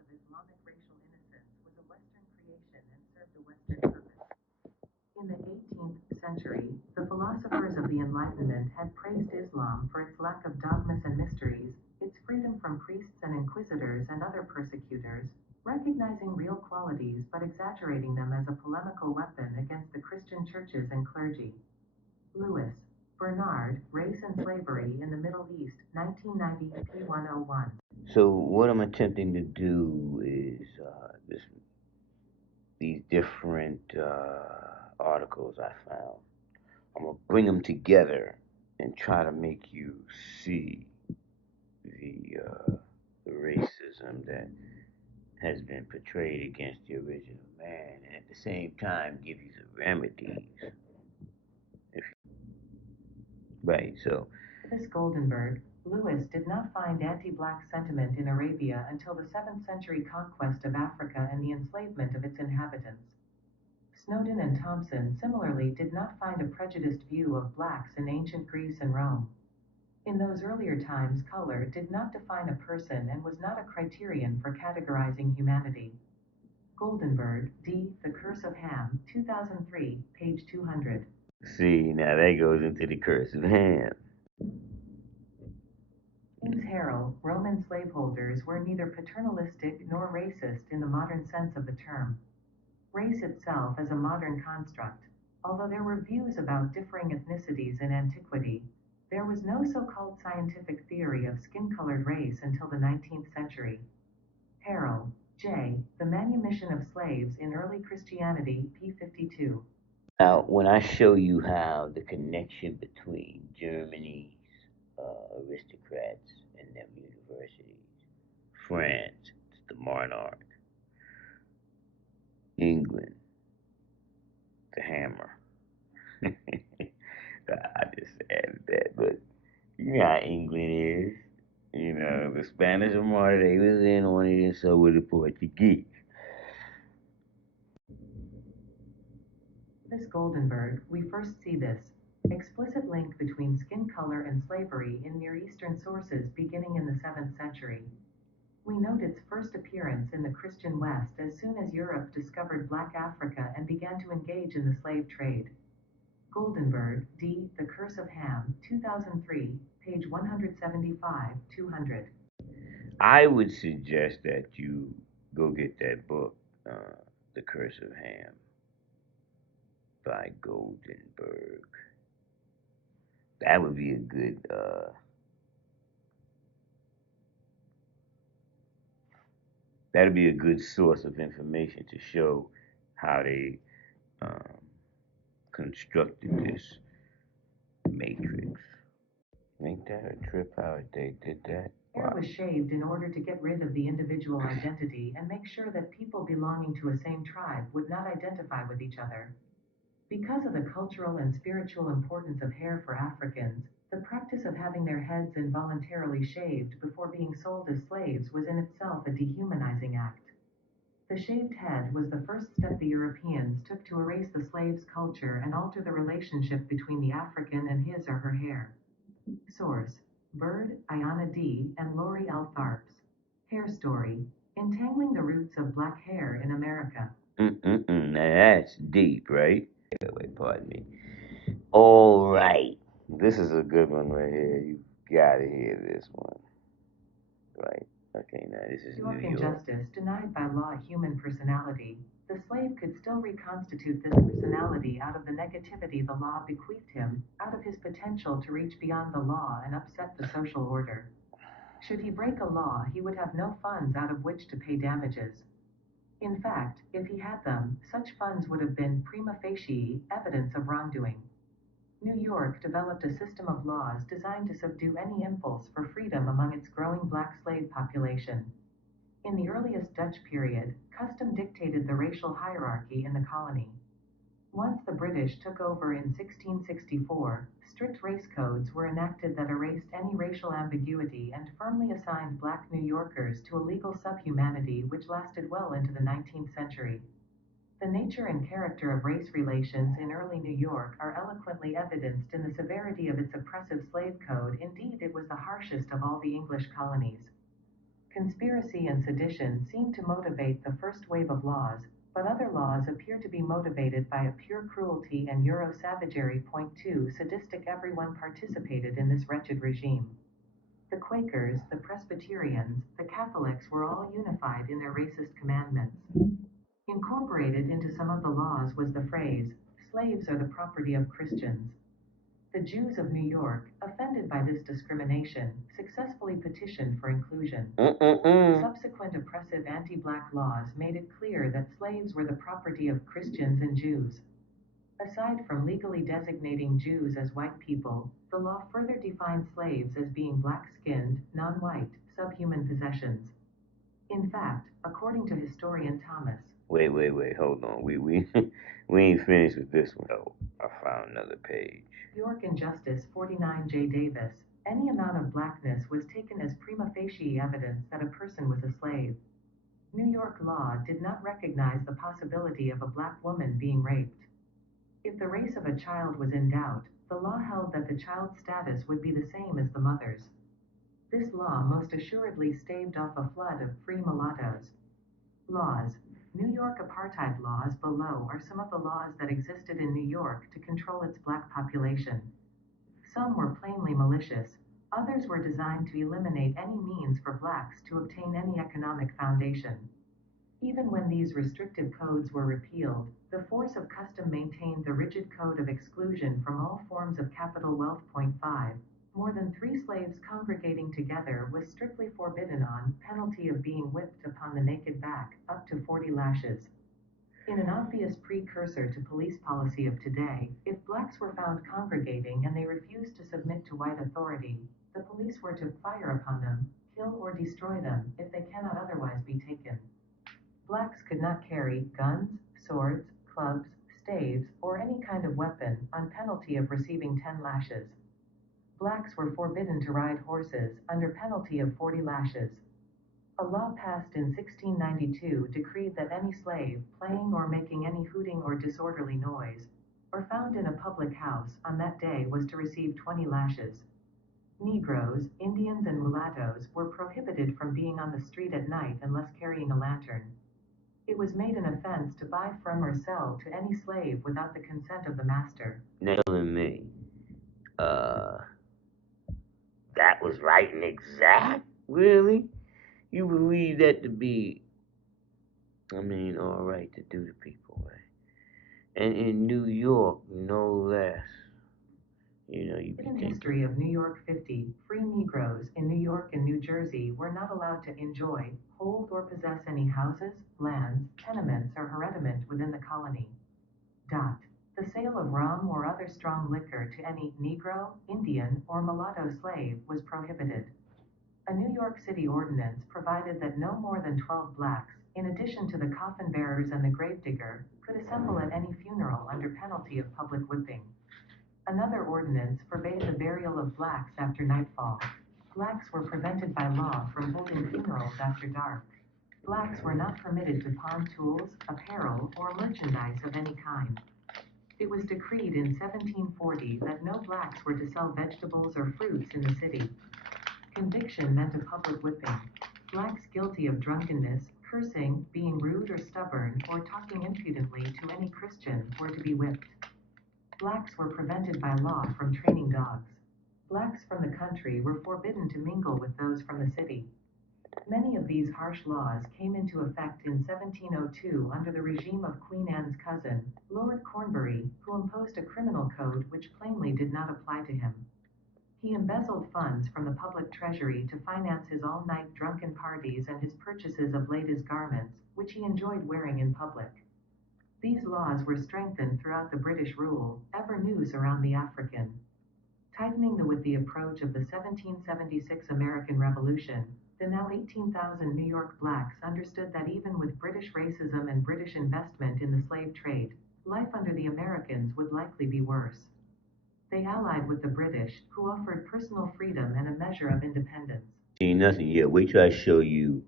of Islamic racial innocence was a Western creation and served a Western purpose. In the 18th century, the philosophers of the Enlightenment had praised Islam for its lack of dogmas and mysteries, its freedom from priests and inquisitors and other persecutors, recognizing real qualities but exaggerating them as a polemical weapon against the Christian churches and clergy. Lewis, Bernard, Race and Slavery in the Middle East, 1990, p. 101. So what I'm attempting to do is these different articles I found. I'm gonna bring them together and try to make you see the racism that has been portrayed against the original man, and at the same time give you the remedies. If, right, so This Goldenberg, Lewis did not find anti-black sentiment in Arabia until the 7th century conquest of Africa and the enslavement of its inhabitants. Snowden and Thompson similarly did not find a prejudiced view of blacks in ancient Greece and Rome. In those earlier times, color did not define a person and was not a criterion for categorizing humanity. Goldenberg, D. The Curse of Ham, 2003, page 200. see, now that goes into the curse of Ham. King's Harrow, Roman slaveholders were neither paternalistic nor racist in the modern sense of the term. Race itself as a modern construct, although there were views about differing ethnicities in antiquity, there was no so-called scientific theory of skin-colored race until the 19th century. Harrell, J. The Manumission of Slaves in Early Christianity, p. 52. Now, when I show you how the connection between Germany's aristocrats and them universities, France, the monarch, England, the hammer. I just added that, but you know how England is. You know, the Spanish Armada, they was in on it, and so were the Portuguese. This Goldenberg, we first see this explicit link between skin color and slavery in Near Eastern sources beginning in the 7th century. We note its first appearance in the Christian West as soon as Europe discovered Black Africa and began to engage in the slave trade. Goldenberg, D. The Curse of Ham, 2003, page 175, 200. I would suggest that you go get that book, The Curse of Ham, by Goldenberg. That would be a good. That'd be a good source of information to show how they um, constructed this matrix. Ain't that a trip how they did that? Hair Wow. was shaved in order to get rid of the individual identity and make sure that people belonging to a same tribe would not identify with each other. Because of the cultural and spiritual importance of hair for Africans, the practice of having their heads involuntarily shaved before being sold as slaves was in itself a dehumanizing act. The shaved head was the first step the Europeans took to erase the slave's culture and alter the relationship between the African and his or her hair. Source: Bird, Ayana D., and Laurie L. Tharps. Hair Story: Entangling the Roots of Black Hair in America. Mm-mm-mm. Now that's deep, right? Wait, pardon me. All right. This is a good one right here. You gotta hear this one. Right. Okay, now this is York New York. injustice denied by law human personality. The slave could still reconstitute this personality out of the negativity the law bequeathed him, out of his potential to reach beyond the law and upset the social order. Should he break a law, he would have no funds out of which to pay damages. In fact, if he had them, such funds would have been prima facie evidence of wrongdoing. New York developed a system of laws designed to subdue any impulse for freedom among its growing black slave population. In the earliest Dutch period, custom dictated the racial hierarchy in the colony. Once the British took over in 1664, strict race codes were enacted that erased any racial ambiguity and firmly assigned black New Yorkers to a legal subhumanity which lasted well into the 19th century. The nature and character of race relations in early New York are eloquently evidenced in the severity of its oppressive slave code. Indeed, it was the harshest of all the English colonies. Conspiracy and sedition seem to motivate the first wave of laws, but other laws appear to be motivated by a pure cruelty and Euro-savagery. Point 2 Sadistic Everyone participated in this wretched regime. The Quakers, the Presbyterians, the Catholics were all unified in their racist commandments. Incorporated into some of the laws was the phrase, slaves are the property of Christians. The Jews of New York, offended by this discrimination, successfully petitioned for inclusion. Subsequent oppressive anti-black laws made it clear that slaves were the property of Christians and Jews. Aside from legally designating Jews as white people, the law further defined slaves as being black-skinned, non-white, subhuman possessions. In fact, according to historian Thomas. Wait, hold on. We we ain't finished with this one. Oh, I found another page. York and Justice 49 J. Davis. Any amount of blackness was taken as prima facie evidence that a person was a slave. New York law did not recognize the possibility of a black woman being raped. If the race of a child was in doubt, the law held that the child's status would be the same as the mother's. This law most assuredly staved off a flood of free mulattoes. Laws. New York apartheid laws below are some of the laws that existed in New York to control its black population. Some were plainly malicious, others were designed to eliminate any means for blacks to obtain any economic foundation. Even when these restrictive codes were repealed, the force of custom maintained the rigid code of exclusion from all forms of capital wealth. Point 5. More than 3 slaves congregating together was strictly forbidden on penalty of being whipped upon the naked back, up to 40 lashes. In an obvious precursor to police policy of today, if blacks were found congregating and they refused to submit to white authority, the police were to fire upon them, kill or destroy them, if they cannot otherwise be taken. Blacks could not carry guns, swords, clubs, staves, or any kind of weapon, on penalty of receiving 10 lashes. Blacks were forbidden to ride horses, under penalty of 40 lashes. A law passed in 1692 decreed that any slave, playing or making any hooting or disorderly noise, or found in a public house, on that day was to receive 20 lashes. Negroes, Indians and mulattoes were prohibited from being on the street at night unless carrying a lantern. It was made an offense to buy from or sell to any slave without the consent of the master. Now telling me, that was right and exact? Really? You believe that to be, all right to do to people, right? And in New York, no less. Hidden history of New York 50, free Negroes in New York and New Jersey were not allowed to enjoy, hold or possess any houses, lands, tenements or hereditament within the colony. The sale of rum or other strong liquor to any Negro, Indian, or mulatto slave was prohibited. A New York City ordinance provided that no more than 12 blacks, in addition to the coffin bearers and the gravedigger, could assemble at any funeral under penalty of public whipping. Another ordinance forbade the burial of blacks after nightfall. Blacks were prevented by law from holding funerals after dark. Blacks were not permitted to pawn tools, apparel, or merchandise of any kind. It was decreed in 1740 that no blacks were to sell vegetables or fruits in the city. Conviction meant a public whipping. Blacks guilty of drunkenness, cursing, being rude or stubborn, or talking impudently to any Christian were to be whipped. Blacks were prevented by law from training dogs. Blacks from the country were forbidden to mingle with those from the city. Many of these harsh laws came into effect in 1702 under the regime of Queen Anne's cousin, Lord Cornbury, who imposed a criminal code which plainly did not apply to him. He embezzled funds from the public treasury to finance his all-night drunken parties and his purchases of ladies' garments, which he enjoyed wearing in public. These laws were strengthened throughout the British rule, ever news around the African. Tightening with the approach of the 1776 American Revolution, the now 18,000 New York blacks understood that even with British racism and British investment in the slave trade, life under the Americans would likely be worse. They allied with the British, who offered personal freedom and a measure of independence. See, nothing yet. Wait till I show you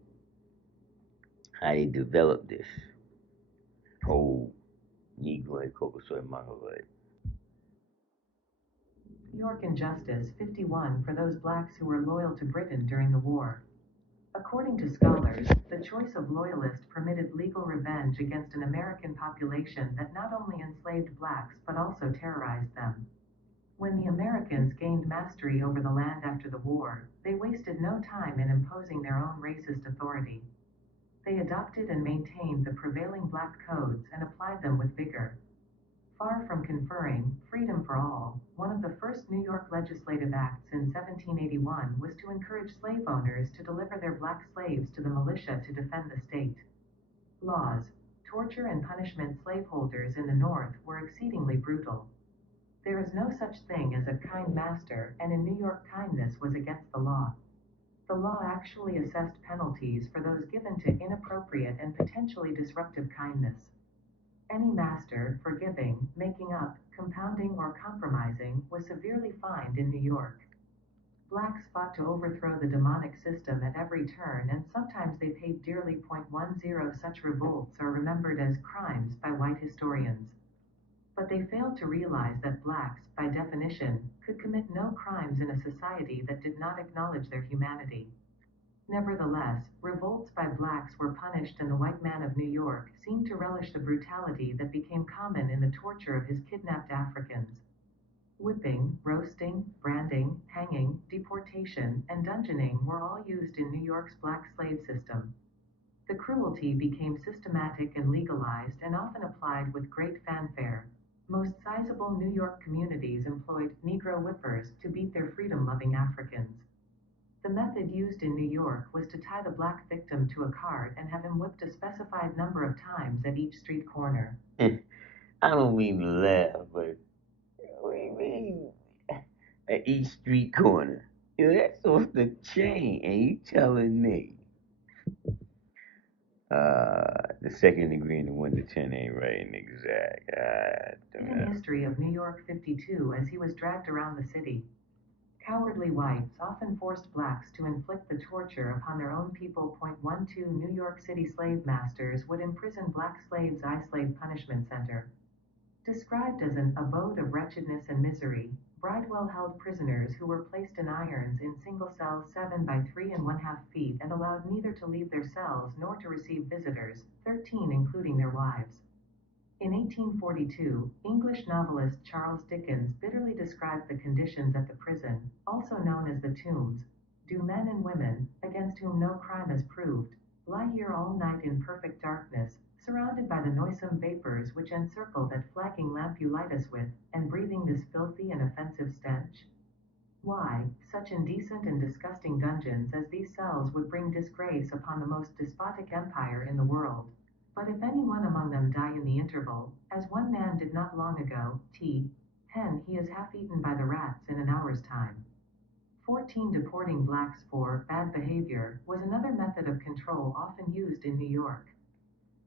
how they developed this whole Negro and Caucasoid Mongoloid. York and Justice 51 for those blacks who were loyal to Britain during the war. According to scholars, the choice of loyalist permitted legal revenge against an American population that not only enslaved blacks but also terrorized them. When the Americans gained mastery over the land after the war, they wasted no time in imposing their own racist authority. They adopted and maintained the prevailing black codes and applied them with vigor. Far from conferring freedom for all, one of the first New York legislative acts in 1781 was to encourage slave owners to deliver their black slaves to the militia to defend the state. Laws, torture and punishment slaveholders in the North were exceedingly brutal. There is no such thing as a kind master, and in New York kindness was against the law. The law actually assessed penalties for those given to inappropriate and potentially disruptive kindness. Any master, for giving, making up, compounding or compromising, was severely fined in New York. Blacks fought to overthrow the demonic system at every turn and sometimes they paid dearly. 10 Such revolts are remembered as crimes by white historians. But they failed to realize that blacks, by definition, could commit no crimes in a society that did not acknowledge their humanity. Nevertheless, revolts by blacks were punished and the white man of New York seemed to relish the brutality that became common in the torture of his kidnapped Africans. Whipping, roasting, branding, hanging, deportation, and dungeoning were all used in New York's black slave system. The cruelty became systematic and legalized and often applied with great fanfare. Most sizable New York communities employed Negro whippers to beat their freedom-loving Africans. The method used in New York was to tie the black victim to a cart and have him whipped a specified number of times at each street corner. I don't mean to laugh, but what do you mean at each street corner? You know, that's off the chain, and you telling me the second degree and the 1 to 10 ain't right and exact. Hidden history of New York 52 as he was dragged around the city. Cowardly whites often forced blacks to inflict the torture upon their own people. 12 New York City slave masters would imprison black slaves. Slave Punishment Center. Described as an abode of wretchedness and misery, Bridewell held prisoners who were placed in irons in single cells 7 by 3½ feet and allowed neither to leave their cells nor to receive visitors, 13 including their wives. In 1842, English novelist Charles Dickens bitterly described the conditions at the prison, also known as the Tombs. Do men and women, against whom no crime is proved, lie here all night in perfect darkness, surrounded by the noisome vapors which encircle that flagging lamp you light us with, and breathing this filthy and offensive stench? Why, such indecent and disgusting dungeons as these cells would bring disgrace upon the most despotic empire in the world. But if any one among them die in the interval, as one man did not long ago, he is half eaten by the rats in an hour's time. 14 Deporting blacks for bad behavior was another method of control often used in New York.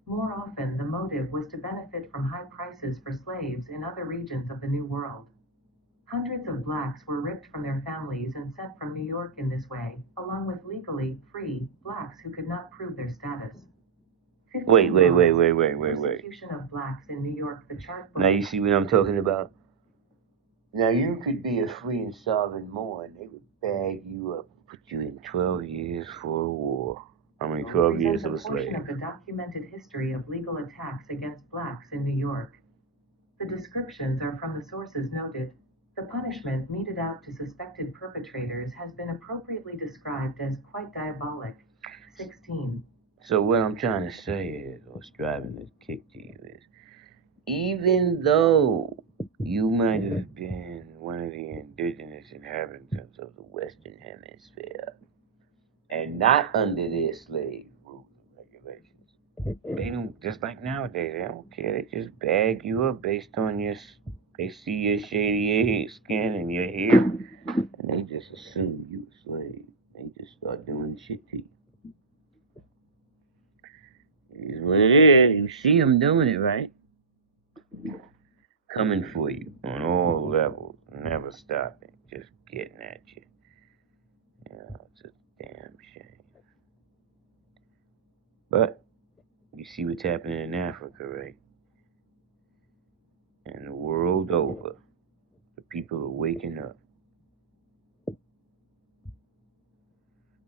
More often the motive was to benefit from high prices for slaves in other regions of the New World. Hundreds of blacks were ripped from their families and sent from New York in this way, along with legally free blacks who could not prove their status. Wait. Persecution of blacks in New York. The chart book. Now you see what I'm talking about? Now you could be a free and sovereign Moor, and they would bag you up, put you in 12 years for a war. I mean, 12 years of a slave. Portion of the documented history of legal attacks against blacks in New York. The descriptions are from the sources noted. The punishment meted out to suspected perpetrators has been appropriately described as quite diabolic. 16. So what I'm trying to say is, or striving to kick to you is, even though you might have been one of the indigenous inhabitants of the Western Hemisphere and not under their slave rules and regulations, they don't, just like nowadays, they don't care. They just bag you up based on they see your shady skin and your hair, and they just assume you a slave. They just start doing shit to you. It is what it is. You see them doing it, right? Coming for you on all levels, never stopping, just getting at you. You know, it's a damn shame. But you see what's happening in Africa, right? And the world over, the people are waking up.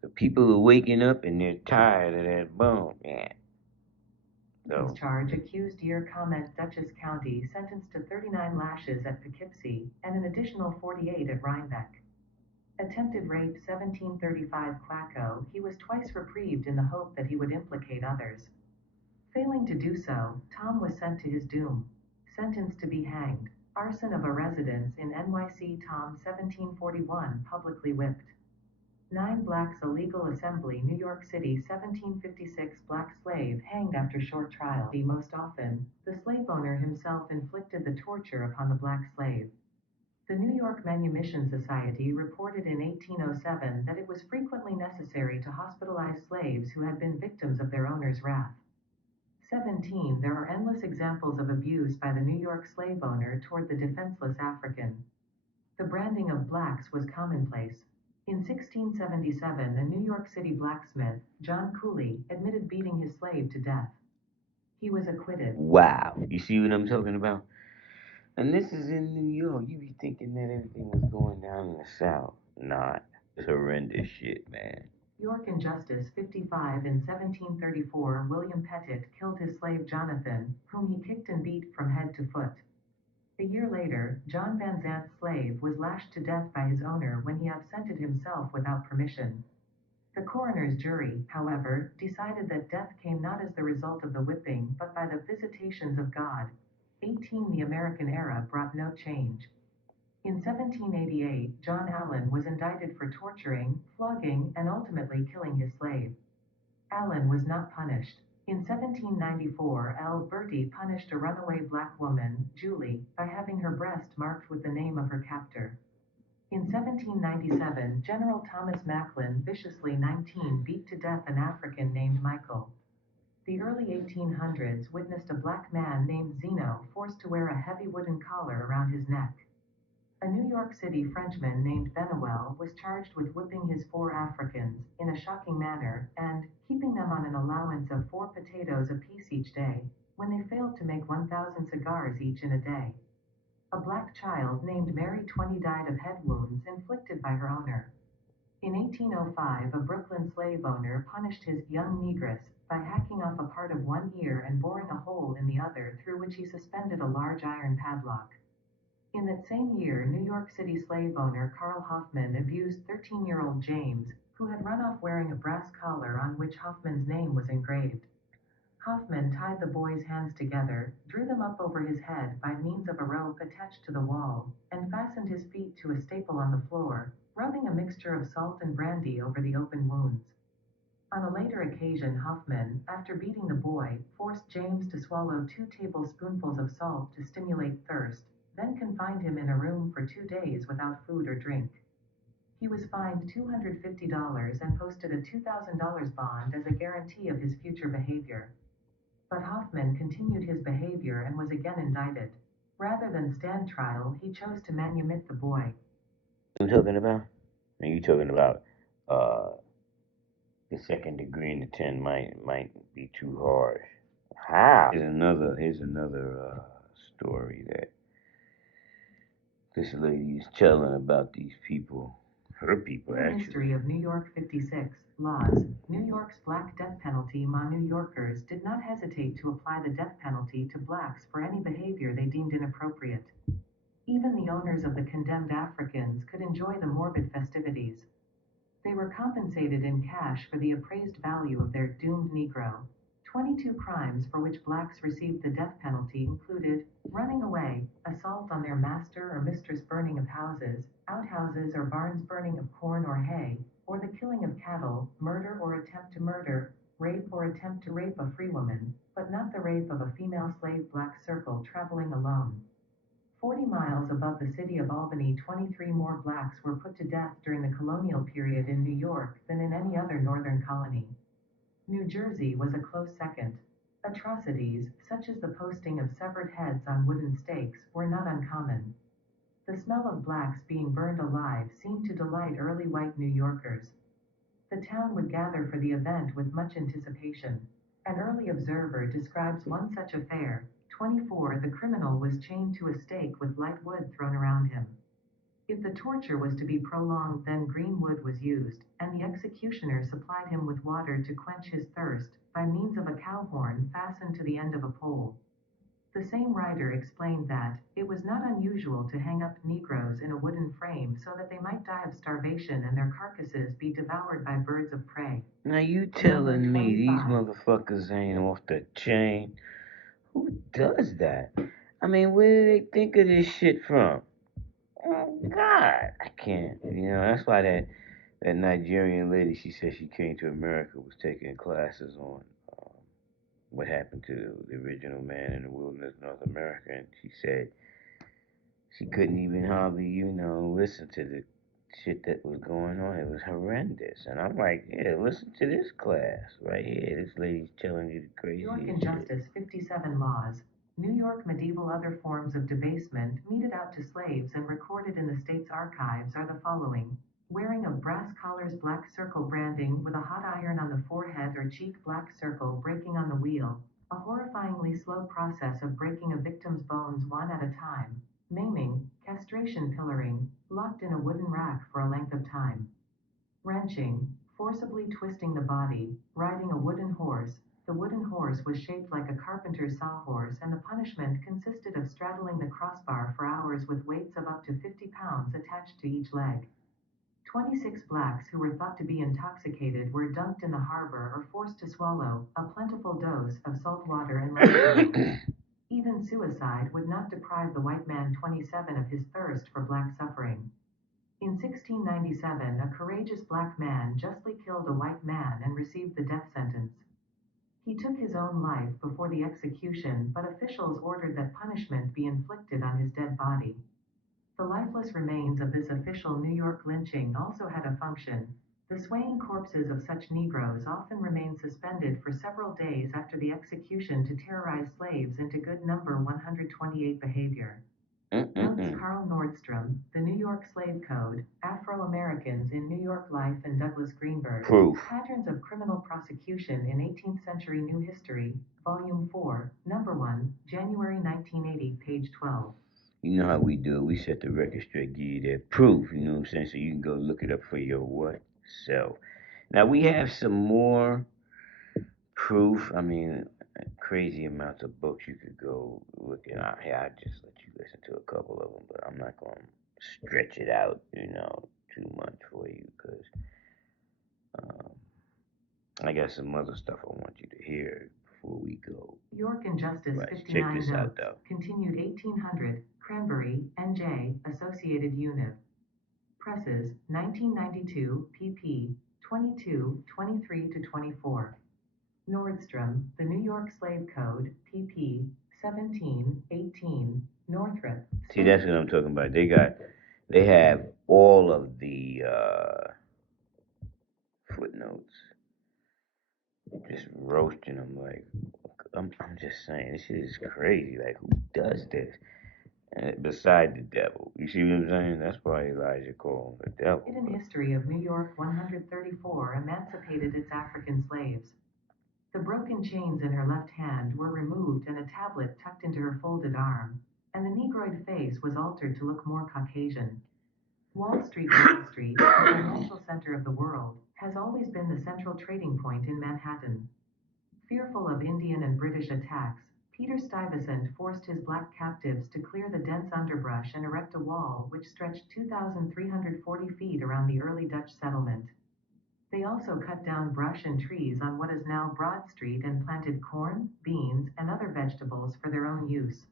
The people are waking up and they're tired of that bone, man. His So, charge accused Year Comment Dutchess County sentenced to 39 lashes at Poughkeepsie and an additional 48 at Rhinebeck. Attempted rape 1735 Quacko, he was twice reprieved in the hope that he would implicate others. Failing to do so, Tom was sent to his doom. Sentenced to be hanged. Arson of a residence in NYC. Tom 1741 publicly whipped. 9 blacks illegal assembly New York City 1756 black slave hanged after short trial. Most often, the slave owner himself inflicted the torture upon the black slave. The New York Manumission Society reported in 1807 that it was frequently necessary to hospitalize slaves who had been victims of their owner's wrath. 17. There are endless examples of abuse by the New York slave owner toward the defenseless African. The branding of blacks was commonplace. In 1677, a New York City blacksmith, John Cooley, admitted beating his slave to death. He was acquitted. wow. You see what I'm talking about? And this is in New York. You be thinking that everything was going down in the South. Not. It's horrendous shit, man. York Injustice 55 in 1734 William Pettit killed his slave Jonathan, whom he kicked and beat from head to foot. A year later, John Van Zant's slave was lashed to death by his owner when he absented himself without permission. The coroner's jury, however, decided that death came not as the result of the whipping but by the visitations of God. 18. The American era brought no change. In 1788, John Allen was indicted for torturing, flogging, and ultimately killing his slave. Allen was not punished. In 1794, L. Bertie punished a runaway black woman, Julie, by having her breast marked with the name of her captor. In 1797, General Thomas Macklin viciously 19 beat to death an African named Michael. The early 1800s witnessed a black man named Zeno forced to wear a heavy wooden collar around his neck. A New York City Frenchman named Benuel was charged with whipping his 4 Africans, in a shocking manner, and keeping them on an allowance of 4 potatoes apiece each day, when they failed to make 1,000 cigars each in a day. A black child named Mary 20 died of head wounds inflicted by her owner. In 1805, a Brooklyn slave owner punished his young negress by hacking off a part of one ear and boring a hole in the other through which he suspended a large iron padlock. In that same year, New York City slave owner Carl Hoffman abused 13-year-old James, who had run off wearing a brass collar on which Hoffman's name was engraved. Hoffman tied the boy's hands together, drew them up over his head by means of a rope attached to the wall, and fastened his feet to a staple on the floor, rubbing a mixture of salt and brandy over the open wounds. On a later occasion, Hoffman, after beating the boy, forced James to swallow 2 tablespoonfuls of salt to stimulate thirst, then confined him in a room for 2 days without food or drink. He was fined $250 and posted a $2,000 bond as a guarantee of his future behavior. But Hoffman continued his behavior and was again indicted. Rather than stand trial, he chose to manumit the boy. What I'm talking about? Are you talking about uh, the second degree and the 10 might be too harsh? How? Here's another story that this lady is telling about these people. Her people, The actually. history of New York 56 laws. New York's black death penalty. New Yorkers did not hesitate to apply the death penalty to blacks for any behavior they deemed inappropriate. Even the owners of the condemned Africans could enjoy the morbid festivities. They were compensated in cash for the appraised value of their doomed Negro. 22 crimes for which blacks received the death penalty included running away, assault on their master or mistress, burning of houses, outhouses or barns, burning of corn or hay, or the killing of cattle, murder or attempt to murder, rape or attempt to rape a free woman, but not the rape of a female slave. Black Circle traveling alone. 40 miles above the city of Albany, 23 more blacks were put to death during the colonial period in New York than in any other northern colony. New Jersey was a close second. Atrocities, such as the posting of severed heads on wooden stakes, were not uncommon. The smell of blacks being burned alive seemed to delight early white New Yorkers. The town would gather for the event with much anticipation. An early observer describes one such affair. 24. The criminal was chained to a stake with light wood thrown around him. If the torture was to be prolonged, then green wood was used, and the executioner supplied him with water to quench his thirst, by means of a cow horn fastened to the end of a pole. The same writer explained that, it was not unusual to hang up Negroes in a wooden frame so that they might die of starvation and their carcasses be devoured by birds of prey. Now you Number telling me these 25. motherfuckers ain't off the chain? Who does that? I mean, where do they think of this shit from? Oh God, I can't. That's why that Nigerian lady, she said she came to America, was taking classes on what happened to the original man in the wilderness of North America, and she said she couldn't even hardly, listen to the shit that was going on. It was horrendous. And I'm like, yeah, listen to this class right here. This lady's telling you the York craziest shit. Injustice 57 Laws. New York medieval other forms of debasement meted out to slaves and recorded in the state's archives are the following. Wearing of brass collars, black circle branding with a hot iron on the forehead or cheek, black circle breaking on the wheel, a horrifyingly slow process of breaking a victim's bones one at a time, maiming, castration, pillaring, locked in a wooden rack for a length of time. Wrenching, forcibly twisting the body, riding a wooden horse. The wooden horse was shaped like a carpenter's sawhorse, and the punishment consisted of straddling the crossbar for hours with weights of up to 50 pounds attached to each leg. 26 blacks who were thought to be intoxicated were dunked in the harbor or forced to swallow a plentiful dose of salt water and lemon. Even suicide would not deprive the white man 27 of his thirst for black suffering. In 1697, a courageous black man justly killed a white man and received the death sentence. He took his own life before the execution, but officials ordered that punishment be inflicted on his dead body. The lifeless remains of this official New York lynching also had a function. The swaying corpses of such Negroes often remained suspended for several days after the execution to terrorize slaves into good number 128 behavior. Notes Carl Nordstrom, The New York Slave Code, Afro-Americans in New York Life and Douglas Greenberg. Proof. Patterns of Criminal Prosecution in 18th Century New History, Volume 4, Number 1, January 1980, page 12. You know how we do it. We set the record straight, give you that proof, you know what I'm saying? So you can go look it up for your what? Self. Now we have some more proof. I mean, crazy amounts of books you could go look at. Here, I just let you listen to a couple of them, but I'm not going to stretch it out, too much for you, because I got some other stuff I want you to hear before we go. York Injustice Right, 59 check this notes. out, though. Continued 1800, Cranberry, N.J., Associated Univ. Presses, 1992, pp. 22, 23 to 24. Nordstrom, The New York Slave Code, pp. 17, 18, Northrop. See, that's what I'm talking about. They have all of the footnotes. Just roasting them like, I'm just saying, this shit is crazy. Like, who does this? And beside the devil, you see what I'm saying? That's why Elijah called him the devil. Hidden History of New York 134 emancipated its African slaves. The broken chains in her left hand were removed and a tablet tucked into her folded arm, and the Negroid face was altered to look more Caucasian. Wall Street, the financial center of the world, has always been the central trading point in Manhattan. Fearful of Indian and British attacks, Peter Stuyvesant forced his black captives to clear the dense underbrush and erect a wall which stretched 2,340 feet around the early Dutch settlement. They also cut down brush and trees on what is now Broad Street and planted corn, beans, and other vegetables for their own use.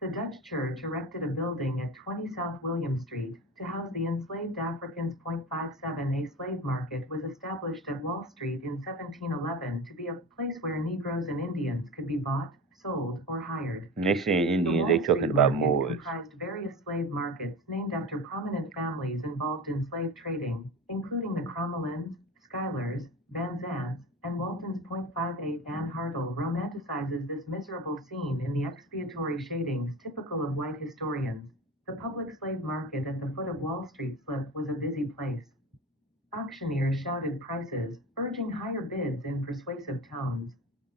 The Dutch Church erected a building at 20 South William Street to house the enslaved Africans. 57 A slave market was established at Wall Street in 1711 to be a place where Negroes and Indians could be bought, sold, or hired. When they saying Indians, they talking about Moors. Comprised various slave markets named after prominent families involved in slave trading, including the Cromwells, Schuylers, Van Zants, and Waltons. 58 Anne Hartle romanticizes this miserable scene in the expiatory shadings typical of white historians. The public slave market at the foot of Wall Street slip was a busy place. Auctioneers shouted prices, urging higher bids in persuasive tones.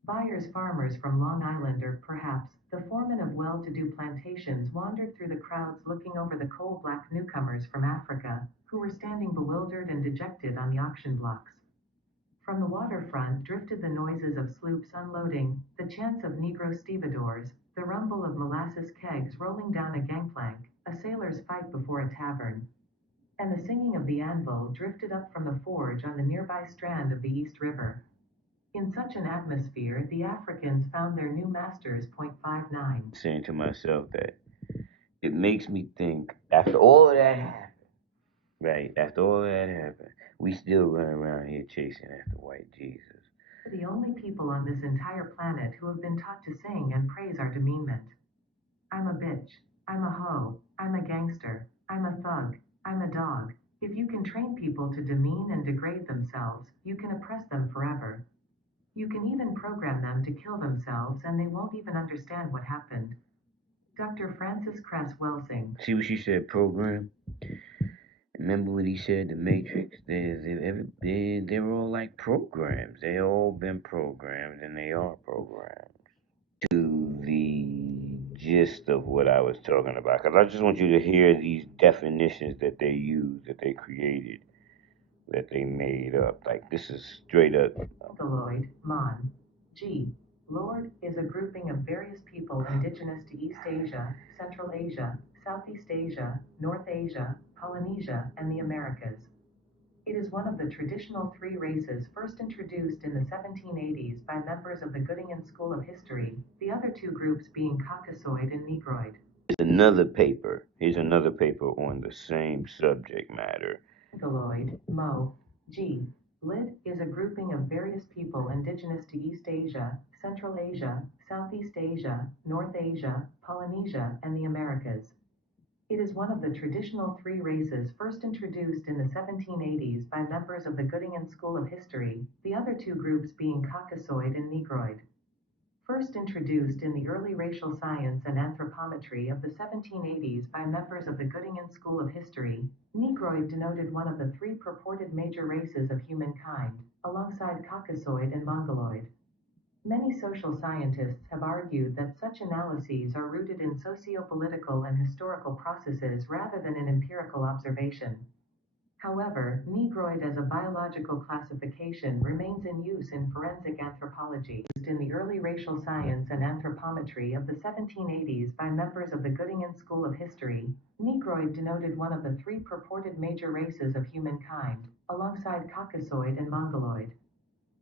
Buyers, farmers from Long Island or perhaps The foreman of well-to-do plantations wandered through the crowds looking over the coal-black newcomers from Africa, who were standing bewildered and dejected on the auction blocks. From the waterfront drifted the noises of sloops unloading, the chants of Negro stevedores, the rumble of molasses kegs rolling down a gangplank, a sailor's fight before a tavern. And the singing of the anvil drifted up from the forge on the nearby strand of the East River. In such an atmosphere, the Africans found their new masters. .59. Saying to myself that it makes me think after all of that happened, right? After all of that happened, we still run around here chasing after white Jesus. The only people on this entire planet who have been taught to sing and praise our demeanment. I'm a bitch. I'm a hoe. I'm a gangster. I'm a thug. I'm a dog. If you can train people to demean and degrade themselves, you can oppress them forever. You can even program them to kill themselves and they won't even understand what happened. Dr. Francis Cress Welsing. See what she said, program? Remember what he said, the Matrix? They're all like programs. They all been programmed and they are programs. To the gist of what I was talking about, because I just want you to hear these definitions that they use, that they created, that they made up. Like this is straight up. Mongoloid, Mon. G. Lord is a grouping of various people indigenous to East Asia, Central Asia, Southeast Asia, North Asia, Polynesia, and the Americas. It is one of the traditional three races first introduced in the 1780s by members of the Göttingen School of History, the other two groups being Caucasoid and Negroid. Here's another paper on the same subject matter. Mongoloid, Mo. G. Lid is a grouping of various people indigenous to East Asia, Central Asia, Southeast Asia, North Asia, Polynesia, and the Americas. It is one of the traditional three races first introduced in the 1780s by members of the Göttingen School of History, the other two groups being Caucasoid and Negroid. First introduced in the early racial science and anthropometry of the 1780s by members of the Göttingen School of History, Negroid denoted one of the three purported major races of humankind, alongside Caucasoid and Mongoloid. Many social scientists have argued that such analyses are rooted in socio-political and historical processes rather than in empirical observation. However, Negroid as a biological classification remains in use in forensic anthropology. In the early racial science and anthropometry of the 1780s by members of the Göttingen School of History, Negroid denoted one of the three purported major races of humankind, alongside Caucasoid and Mongoloid.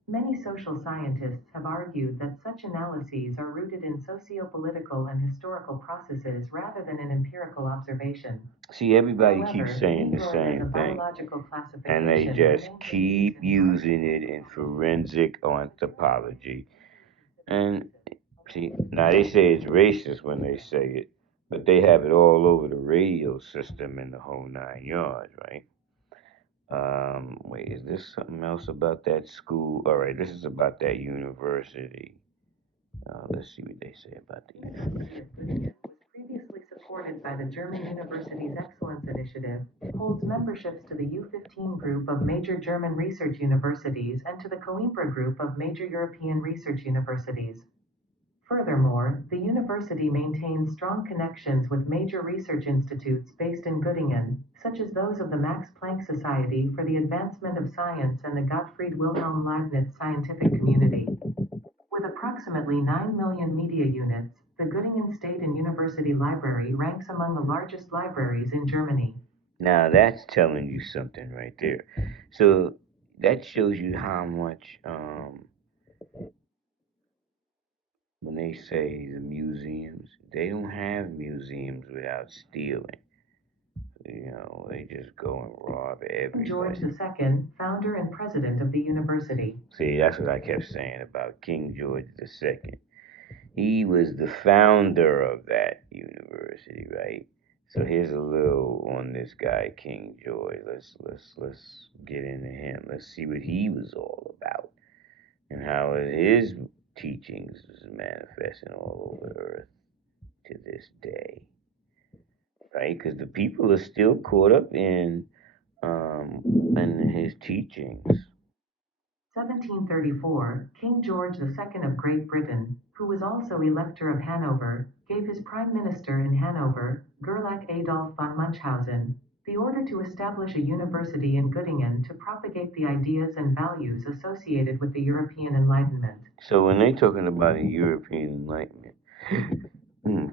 Many social scientists have argued that such analyses are rooted in socio-political and historical processes rather than in empirical observation. See, everybody However, keeps saying the Negroid as a same thing, biological and they classification just remains keep in use using it in forensic anthropology. And see, now they say it's racist when they say it, but they have it all over the radio system and the whole 9 yards, right? Wait, is this something else about that school? All right, this is about that university. Let's see what they say about the university. was previously supported by the German Universities Excellence Initiative, holds memberships to the U15 group of major German research universities and to the Coimbra group of major European research universities. Furthermore, the university maintains strong connections with major research institutes based in Göttingen, such as those of the Max Planck Society for the Advancement of Science and the Gottfried Wilhelm Leibniz Scientific Community. With approximately 9 million media units, the Göttingen State and University Library ranks among the largest libraries in Germany. Now that's telling you something right there. So that shows you how much when they say the museums, they don't have museums without stealing. You know, they just go and rob George everybody. II, founder and president of the university. See, that's what I kept saying about King George II. He was the founder of that university, right? So here's a little on this guy, King George. Let's get into him. Let's see what he was all about and how his teachings is manifesting all over the earth to this day, right? Because the people are still caught up in his teachings. 1734, King George II of Great Britain, who was also Elector of Hanover, gave his prime minister in Hanover, Gerlach Adolf von Munchausen, the order to establish a university in Göttingen to propagate the ideas and values associated with the European Enlightenment. So when they're talking about a European Enlightenment,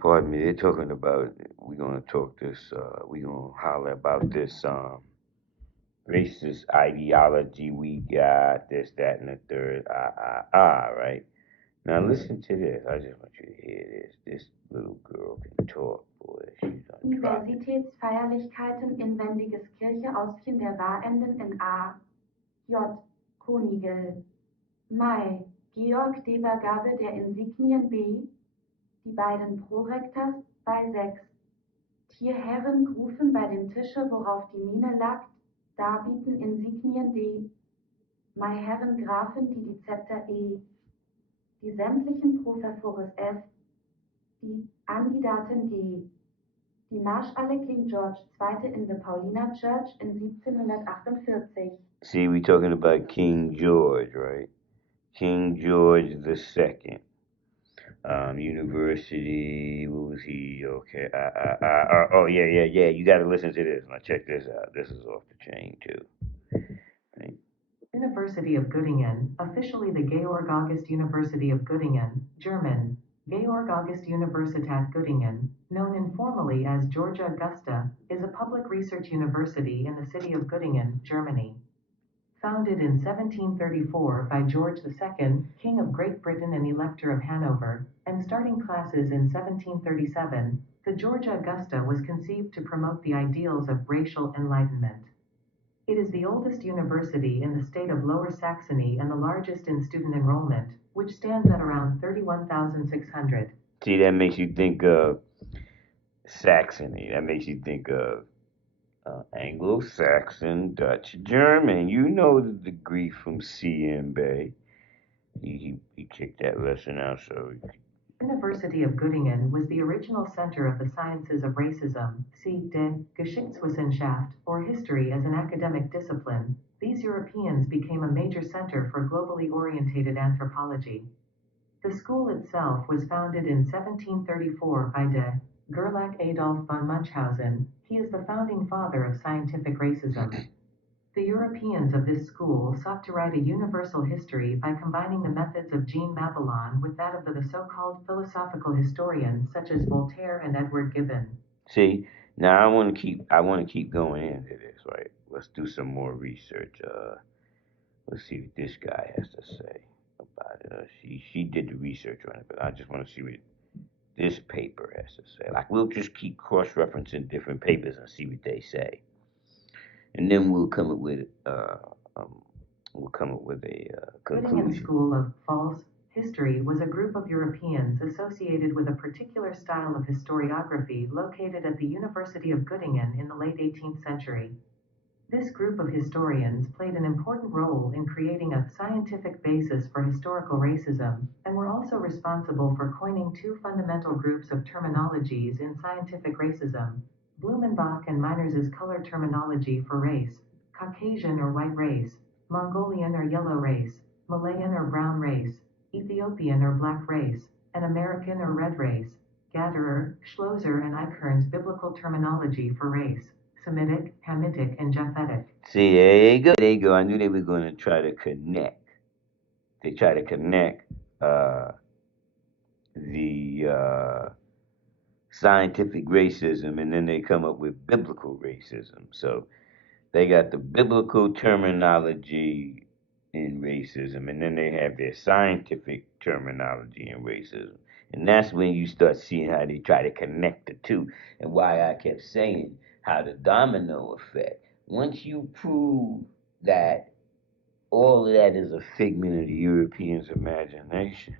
pardon me, they're talking about, we're going to talk this, we're going to holler about this racist ideology we got, this, that, and the third, right? Now listen to this. I just want you to hear this. This little girl can talk, boy. She's on drop. Universitätsfeierlichkeiten in Wendiges-Kirche Auschen der Wahrenden in A. J. Konigel. Mai. Georg Debergabe der Insignien B. Die beiden Prorektors bei 6. Tierherren grufen bei dem Tische, worauf die Mine lagt, darbieten Insignien D. Mai Herren Grafen, die Zepter E. Die sämtlichen Professores F. Die Andidaten G. Die Marschalle King George II in the Paulina Church in 1748. See, we're talking about King George, right? King George II. University, what was he? Okay. Oh, yeah. You got to listen to this. Now, check this out. This is off the chain, too. Right? University of Göttingen, officially the Georg August University of Göttingen, German, Georg August Universität Göttingen, known informally as Georgia Augusta, is a public research university in the city of Göttingen, Germany. Founded in 1734 by George II, King of Great Britain and Elector of Hanover, and starting classes in 1737, the Georgia Augusta was conceived to promote the ideals of racial enlightenment. It is the oldest university in the state of Lower Saxony and the largest in student enrollment, which stands at around 31,600. See, that makes you think of Saxony. That makes you think of Anglo-Saxon, Dutch, German. You know the degree from C.M. Bay. He kicked that lesson out, so... University of Göttingen was the original center of the sciences of racism, see de Geschichtswissenschaft, or history as an academic discipline. These Europeans became a major center for globally orientated anthropology. The school itself was founded in 1734 by de Gerlach Adolf von Munchausen. He is the founding father of scientific racism. The Europeans of this school sought to write a universal history by combining the methods of Jean Mabillon with that of the so-called philosophical historians such as Voltaire and Edward Gibbon. See, now I want to keep going into this, right? Let's do some more research. Let's see what this guy has to say about it. She did the research on it, but I just want to see what this paper has to say. Like, we'll just keep cross-referencing different papers and see what they say. And then we'll come up with a conclusion. Göttingen School of False History was a group of Europeans associated with a particular style of historiography located at the University of Göttingen in the late 18th century. This group of historians played an important role in creating a scientific basis for historical racism, and were also responsible for coining two fundamental groups of terminologies in scientific racism: Blumenbach and Meiners's color terminology for race, Caucasian or white race, Mongolian or yellow race, Malayan or brown race, Ethiopian or black race, and American or red race, Gatterer, Schlosser and Eichhorn's biblical terminology for race, Semitic, Hamitic, and Japhetic. See, there you go. I knew they were going to try to connect. They try to connect the scientific racism, and then they come up with biblical racism. So they got the biblical terminology in racism, and then they have their scientific terminology in racism. And that's when you start seeing how they try to connect the two, and why I kept saying how the domino effect. Once you prove that all of that is a figment of the Europeans' imagination,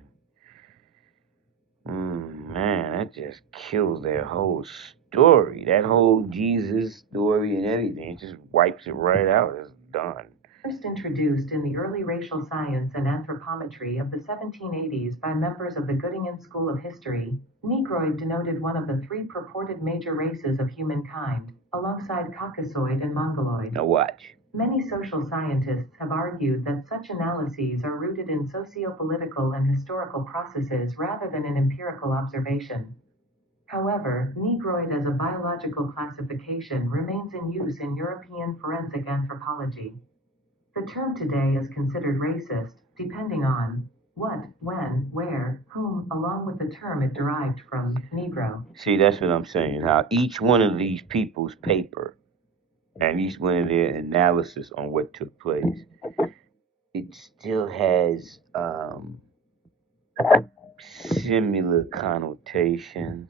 man, that just kills their whole story. That whole Jesus story and everything, it just wipes it right out. It's done. First introduced in the early racial science and anthropometry of the 1780s by members of the Göttingen School of History, Negroid denoted one of the three purported major races of humankind, alongside Caucasoid and Mongoloid. Now watch. Many social scientists have argued that such analyses are rooted in sociopolitical and historical processes rather than in empirical observation. However, Negroid as a biological classification remains in use in European forensic anthropology. The term today is considered racist, depending on what, when, where, whom, along with the term it derived from, Negro. See, that's what I'm saying. How each one of these people's paper and each one of their analysis on what took place, it still has similar connotations.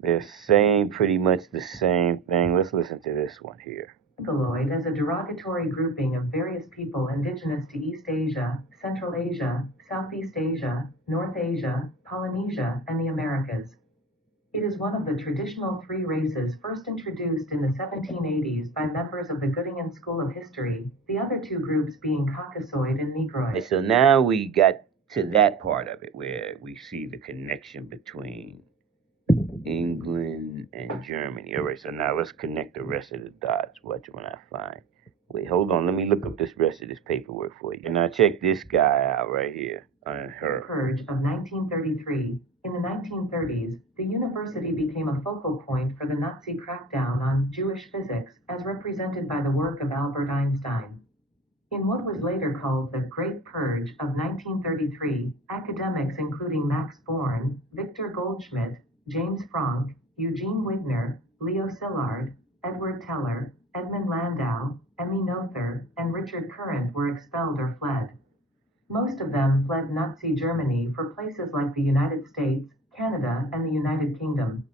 They're saying pretty much the same thing. Let's listen to this one here. Mongoloid as a derogatory grouping of various people indigenous to East Asia, Central Asia, Southeast Asia, North Asia, Polynesia, and the Americas. It is one of the traditional three races first introduced in the 1780s by members of the Göttingen School of History, the other two groups being Caucasoid and Negroid. So now we got to that part of it where we see the connection between England and Germany. All right, so now let's connect the rest of the dots. Watch when I find. Wait, hold on. Let me look up this rest of this paperwork for you. Now check this guy out right here on her. Purge of 1933. In the 1930s, the university became a focal point for the Nazi crackdown on Jewish physics, as represented by the work of Albert Einstein. In what was later called the Great Purge of 1933, academics including Max Born, Victor Goldschmidt, James Franck, Eugene Wigner, Leo Szilard, Edward Teller, Edmund Landau, Emmy Noether, and Richard Current were expelled or fled. Most of them fled Nazi Germany for places like the United States, Canada, and the United Kingdom.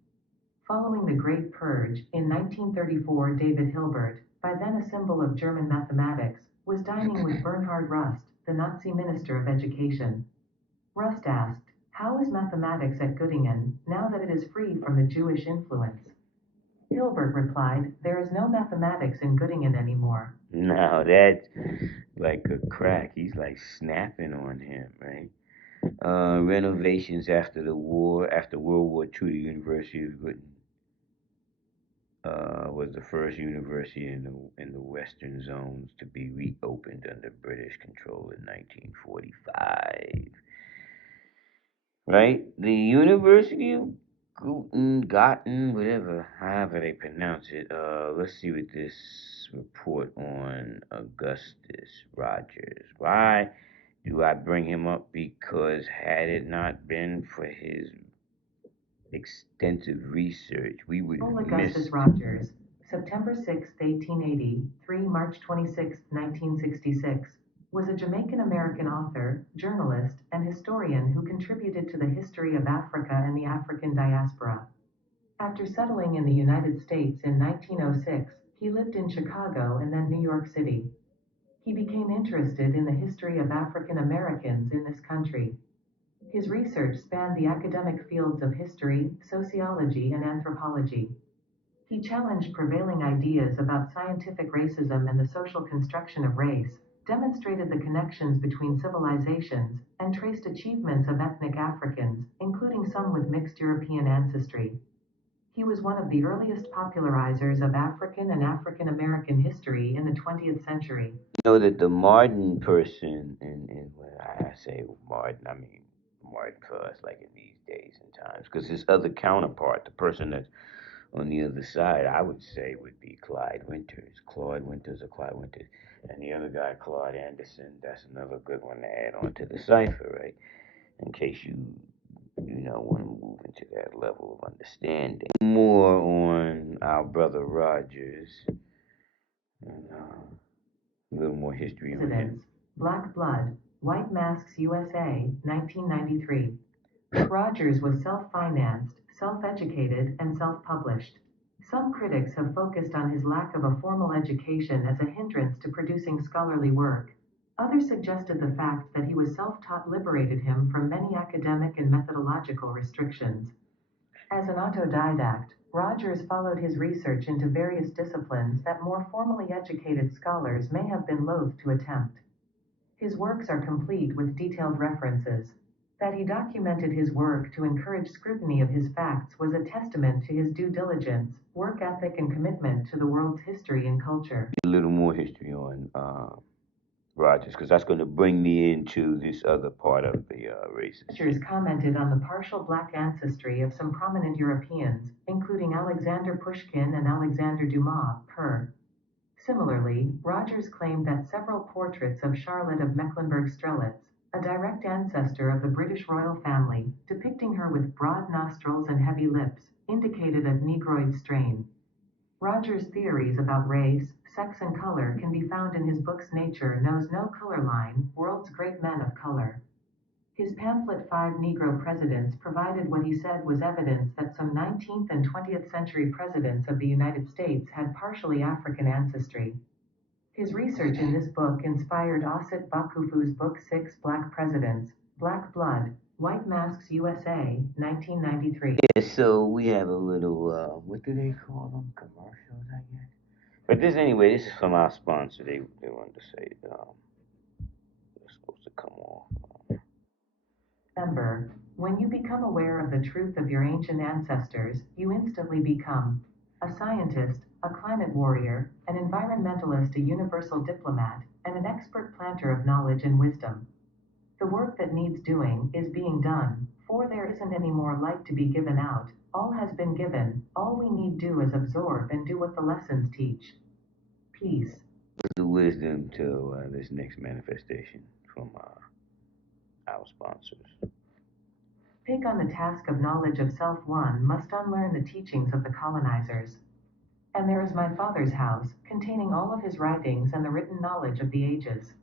Following the Great Purge, in 1934 David Hilbert, by then a symbol of German mathematics, was dining with Bernhard Rust, the Nazi Minister of Education. Rust asked, "How is mathematics at Göttingen, now that it is free from the Jewish influence?" Hilbert replied, "There is no mathematics in Göttingen anymore." Now that's like a crack. He's like snapping on him, right? Renovations after the war, after World War II, the University of Göttingen was the first university in the Western zones to be reopened under British control in 1945. Right? The University of Gotten, whatever, however they pronounce it. Let's see what this report on Augustus Rogers. Why do I bring him up? Because had it not been for his extensive research, we would have Augustus missed. Rogers, September 6, 1880, 3 March 26, 1966, was a Jamaican-American author, journalist, and historian who contributed to the history of Africa and the African diaspora. After settling in the United States in 1906, he lived in Chicago and then New York City. He became interested in the history of African Americans in this country. His research spanned the academic fields of history, sociology, and anthropology. He challenged prevailing ideas about scientific racism and the social construction of race, demonstrated the connections between civilizations, and traced achievements of ethnic Africans, including some with mixed European ancestry. He was one of the earliest popularizers of African and African American history in the 20th century. You know that the modern person, and when I say modern, I mean modern for us, like in these days and times, because his other counterpart, the person that's on the other side, I would say would be Claude Winters, or Clyde Winters, and the other guy, Claude Anderson. That's another good one to add on to the cipher, right? In case you know want to move into that level of understanding. More on our brother Rogers, and a little more history on him. Presidents, Black Blood, White Masks USA, 1993. Rogers was self-financed, self-educated, and self-published. Some critics have focused on his lack of a formal education as a hindrance to producing scholarly work. Others suggested the fact that he was self-taught liberated him from many academic and methodological restrictions. As an autodidact, Rogers followed his research into various disciplines that more formally educated scholars may have been loath to attempt. His works are complete with detailed references. That he documented his work to encourage scrutiny of his facts was a testament to his due diligence, work ethic, and commitment to the world's history and culture. A little more history on Rogers, because that's going to bring me into this other part of the racist. Rogers commented on the partial black ancestry of some prominent Europeans, including Alexander Pushkin and Alexander Dumas, per. Similarly, Rogers claimed that several portraits of Charlotte of Mecklenburg-Strelitz, a direct ancestor of the British royal family, depicting her with broad nostrils and heavy lips, indicated a Negroid strain. Rogers' theories about race, sex, and color can be found in his books Nature Knows No Color Line, World's Great Men of Color. His pamphlet Five Negro Presidents provided what he said was evidence that some 19th and 20th century presidents of the United States had partially African ancestry. His research in this book inspired Osset Bakufu's book Six Black Presidents, Black Blood, White Masks USA, 1993. Yeah, so we have a little, what do they call them? Commercials, I guess. But this is from our sponsor. They wanted to say it's supposed to come off. Remember, when you become aware of the truth of your ancient ancestors, you instantly become a scientist, a climate warrior, an environmentalist, a universal diplomat, and an expert planter of knowledge and wisdom. The work that needs doing is being done, for there isn't any more light to be given out. All has been given, all we need do is absorb and do what the lessons teach. Peace. The wisdom to this next manifestation from our sponsors. Take on the task of knowledge of self. One must unlearn the teachings of the colonizers. And there is my father's house, containing all of his writings and the written knowledge of the ages.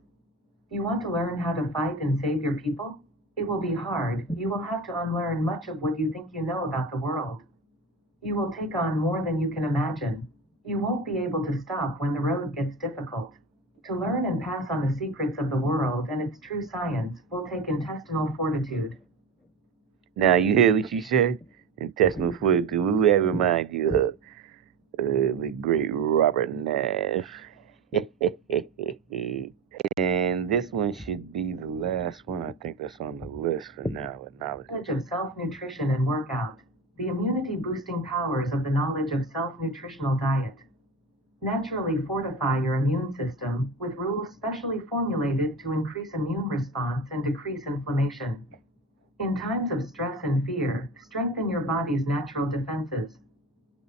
You want to learn how to fight and save your people? It will be hard, you will have to unlearn much of what you think you know about the world. You will take on more than you can imagine. You won't be able to stop when the road gets difficult. To learn and pass on the secrets of the world and its true science will take intestinal fortitude. Now, you hear what she said? Intestinal fortitude. What would that remind you of? The great Robert Nash. And this one should be the last one. I think that's on the list for now. Knowledge of self-nutrition and workout. The immunity-boosting powers of the knowledge of self-nutritional diet. Naturally fortify your immune system with rules specially formulated to increase immune response and decrease inflammation. In times of stress and fear, strengthen your body's natural defenses.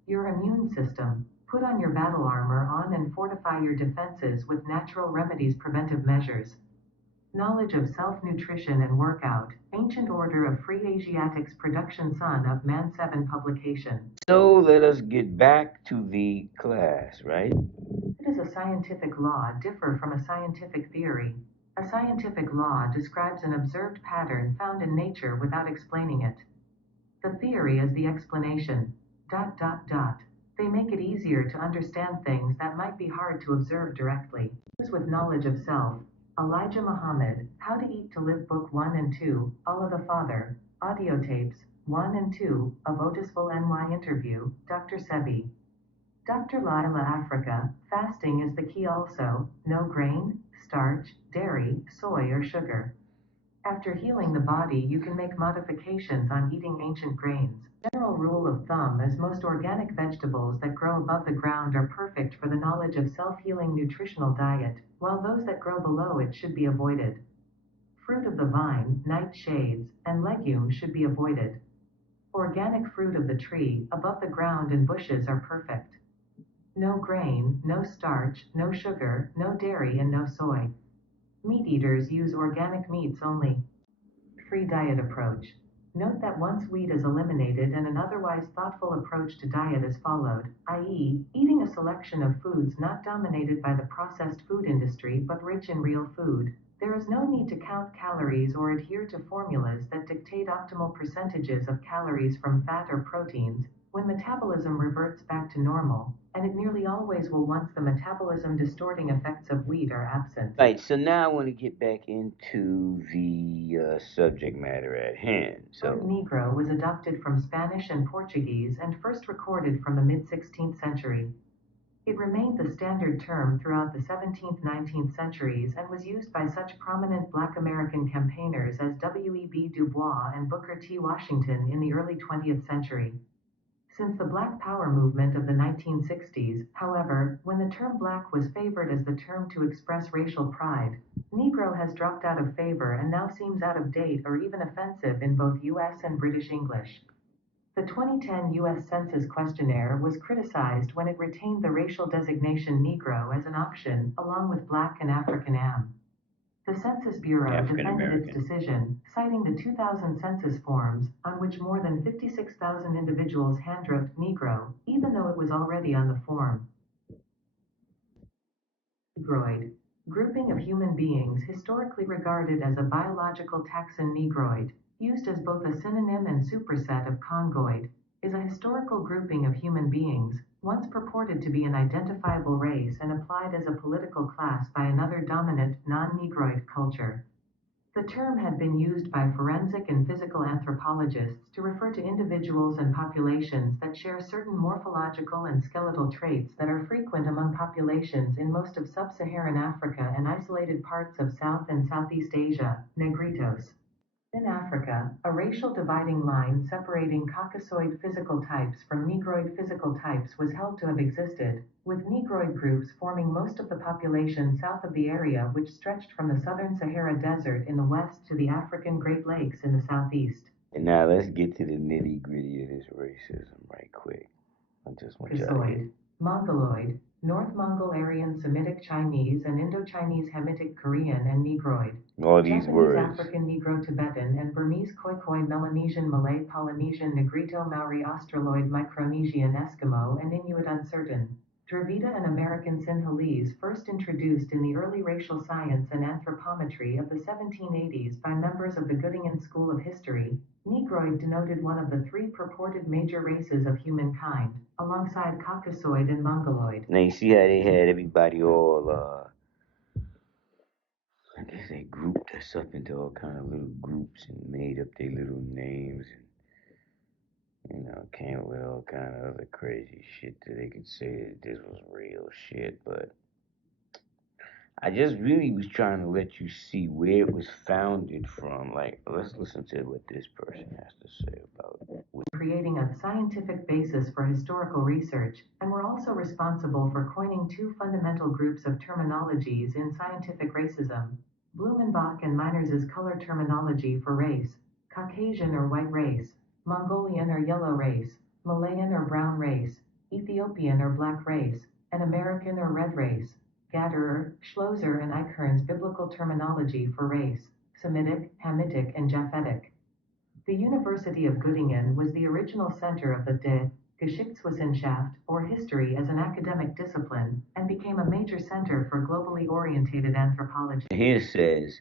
Your immune system. Put on your battle armor on and fortify your defenses with natural remedies, preventive measures. Knowledge of self-nutrition and workout. Ancient Order of Free Asiatics Production Son of Man 7 publication. So let us get back to the class, right? Does a scientific law differ from a scientific theory? A scientific law describes an observed pattern found in nature without explaining it. The theory is the explanation. They make it easier to understand things that might be hard to observe directly. Those with knowledge of self. Elijah Muhammad, How to Eat to Live Book 1 and 2, Allah the Father, audio tapes, 1 and 2, of Otisville NY interview, Dr. Sebi. Dr. Lila Africa, fasting is the key also, no grain, starch, dairy, soy or sugar. After healing the body you can make modifications on eating ancient grains. General rule of thumb is most organic vegetables that grow above the ground are perfect for the knowledge of self-healing nutritional diet, while those that grow below it should be avoided. Fruit of the vine, nightshades, and legumes should be avoided. Organic fruit of the tree, above the ground and bushes are perfect. No grain, no starch, no sugar, no dairy and no soy. Meat eaters use organic meats only. Free diet approach. Note that once wheat is eliminated and an otherwise thoughtful approach to diet is followed, i.e., eating a selection of foods not dominated by the processed food industry but rich in real food, there is no need to count calories or adhere to formulas that dictate optimal percentages of calories from fat or proteins, when metabolism reverts back to normal, and it nearly always will once the metabolism distorting effects of wheat are absent. Right, so now I want to get back into the subject matter at hand. The word Negro was adopted from Spanish and Portuguese and first recorded from the mid-16th century. It remained the standard term throughout the 17th-19th centuries and was used by such prominent Black American campaigners as W.E.B. Du Bois and Booker T. Washington in the early 20th century. Since the Black Power movement of the 1960s, however, when the term black was favored as the term to express racial pride, Negro has dropped out of favor and now seems out of date or even offensive in both U.S. and British English. The 2010 U.S. Census questionnaire was criticized when it retained the racial designation Negro as an option, along with Black and African Am. The Census Bureau African defended its American. decision, citing the 2000 census forms, on which more than 56,000 individuals handwrote Negro, even though it was already on the form. Negroid. Grouping of human beings historically regarded as a biological taxon Negroid, used as both a synonym and superset of Congoid, is a historical grouping of human beings, once purported to be an identifiable race and applied as a political class by another dominant, non-Negroid culture. The term had been used by forensic and physical anthropologists to refer to individuals and populations that share certain morphological and skeletal traits that are frequent among populations in most of sub-Saharan Africa and isolated parts of South and Southeast Asia, Negritos. In Africa, a racial dividing line separating Caucasoid physical types from Negroid physical types was held to have existed, with Negroid groups forming most of the population south of the area which stretched from the southern Sahara Desert in the west to the African Great Lakes in the southeast. And now let's get to the nitty gritty of this racism right quick. I just want y'all to hear. Caucasoid, Mongoloid, North Mongol Aryan Semitic Chinese and Indo-Chinese Hamitic Korean and Negroid. All these Japanese words. African Negro Tibetan and Burmese Khoikhoi Melanesian Malay Polynesian Negrito Maori Australoid Micronesian Eskimo and Inuit uncertain. Dravida and American Sinhalese first introduced in the early racial science and anthropometry of the 1780s by members of the Göttingen School of History. Negroid denoted one of the three purported major races of humankind, alongside Caucasoid and Mongoloid. Now you see how they had everybody all I guess they grouped us up into all kind of little groups and made up their little names and came up with all kind of other crazy shit that they could say that this was real shit, but I just really was trying to let you see where it was founded from. Like, let's listen to what this person has to say about it. Creating a scientific basis for historical research, and were also responsible for coining two fundamental groups of terminologies in scientific racism. Blumenbach and Miners's color terminology for race, Caucasian or white race, Mongolian or yellow race, Malayan or brown race, Ethiopian or black race, and American or red race. Gatterer, Schlosser and Eichhorn's biblical terminology for race, Semitic, Hamitic and Japhetic. The University of Göttingen was the original center of the Geschichtswissenschaft, or history as an academic discipline, and became a major center for globally orientated anthropology. Here says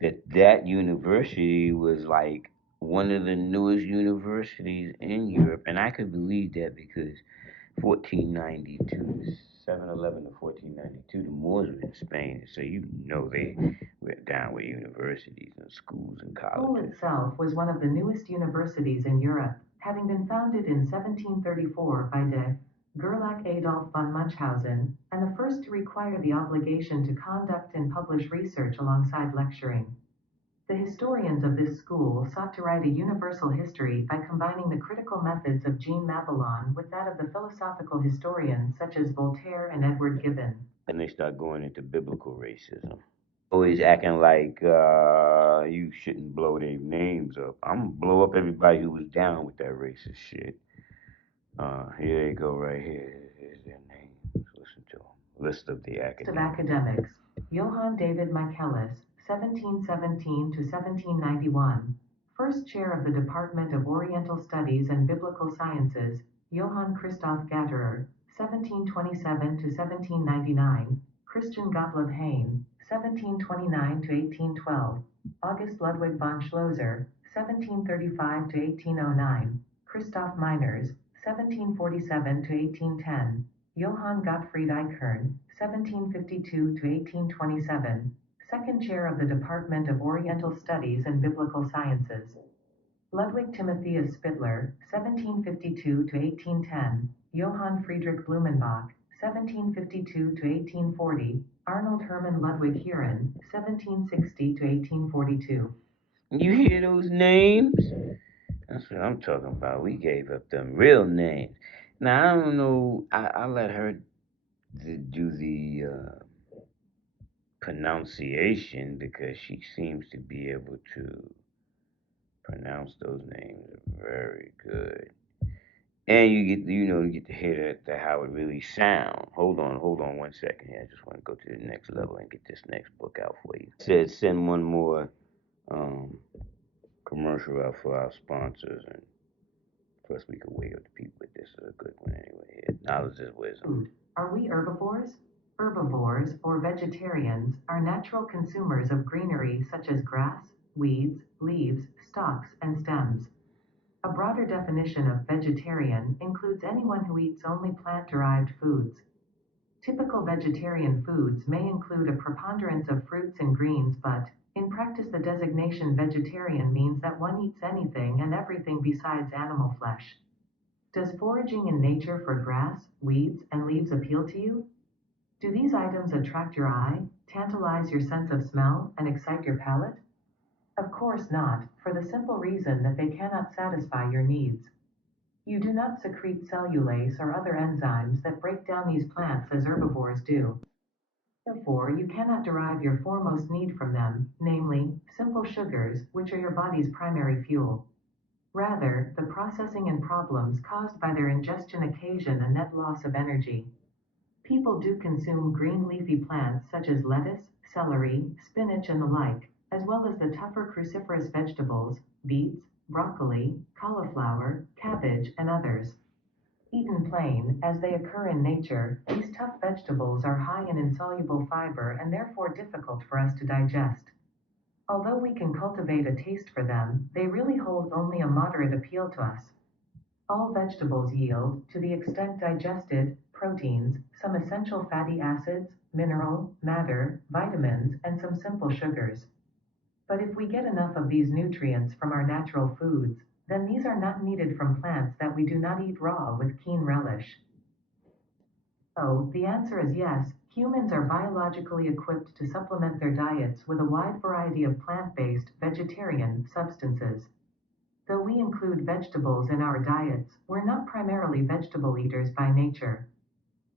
that university was like one of the newest universities in Europe, and I could believe that because 1492, 711 to 1492, the Moors were in Spain, so they were down with universities and schools and The school colleges. itself was one of the newest universities in Europe, having been founded in 1734 by de Gerlach Adolf von Munchausen, and the first to require the obligation to conduct and publish research alongside lecturing. The historians of this school sought to write a universal history by combining the critical methods of Jean Mabillon with that of the philosophical historians such as Voltaire and Edward Gibbon. And they start going into biblical racism. Always acting like you shouldn't blow their names up. I'm gonna blow up everybody who was down with that racist shit. Here they go right here. Here's their names. Listen to them. List of the Academics. Johann David Michaelis, 1717 to 1791. First chair of the Department of Oriental Studies and Biblical Sciences, Johann Christoph Gatterer, 1727 to 1799. Christian Gottlob Heyne, 1729 to 1812. August Ludwig von Schlosser, 1735 to 1809. Christoph Meiners, 1747 to 1810. Johann Gottfried Eichhorn, 1752 to 1827, second chair of the Department of Oriental Studies and Biblical Sciences. Ludwig Timotheus Spittler, 1752 to 1810, Johann Friedrich Blumenbach, 1752 to 1840, Arnold Hermann Ludwig Huron, 1760 to 1842. You hear those names? That's what I'm talking about. We gave up them real names. Now, I don't know. I let her do the pronunciation because she seems to be able to pronounce those names very good. And you get to hear how it really sound. Hold on 1 second here. I just want to go to the next level and get this next book out for you. It said send one more um, commercial out for our sponsors, and plus we could wake up the people. But this is a good one anyway. Yeah, knowledge is wisdom. Food. Are we herbivores? Herbivores, or vegetarians, are natural consumers of greenery such as grass, weeds, leaves, stalks, and stems. A broader definition of vegetarian includes anyone who eats only plant-derived foods. Typical vegetarian foods may include a preponderance of fruits and greens, but, in practice, the designation vegetarian means that one eats anything and everything besides animal flesh. Does foraging in nature for grass, weeds, and leaves appeal to you? Do these items attract your eye, tantalize your sense of smell, and excite your palate? Of course not, for the simple reason that they cannot satisfy your needs. You do not secrete cellulase or other enzymes that break down these plants as herbivores do. Therefore, you cannot derive your foremost need from them, namely, simple sugars, which are your body's primary fuel. Rather, the processing and problems caused by their ingestion occasion a net loss of energy. People do consume green leafy plants such as lettuce, celery, spinach, and the like, as well as the tougher cruciferous vegetables, beets, broccoli, cauliflower, cabbage, and others. Eaten plain, as they occur in nature, these tough vegetables are high in insoluble fiber and therefore difficult for us to digest. Although we can cultivate a taste for them, they really hold only a moderate appeal to us. All vegetables yield, to the extent digested, proteins, some essential fatty acids, mineral, matter, vitamins, and some simple sugars. But if we get enough of these nutrients from our natural foods, then these are not needed from plants that we do not eat raw with keen relish. So, the answer is yes, humans are biologically equipped to supplement their diets with a wide variety of plant-based, vegetarian, substances. Though we include vegetables in our diets, we're not primarily vegetable eaters by nature.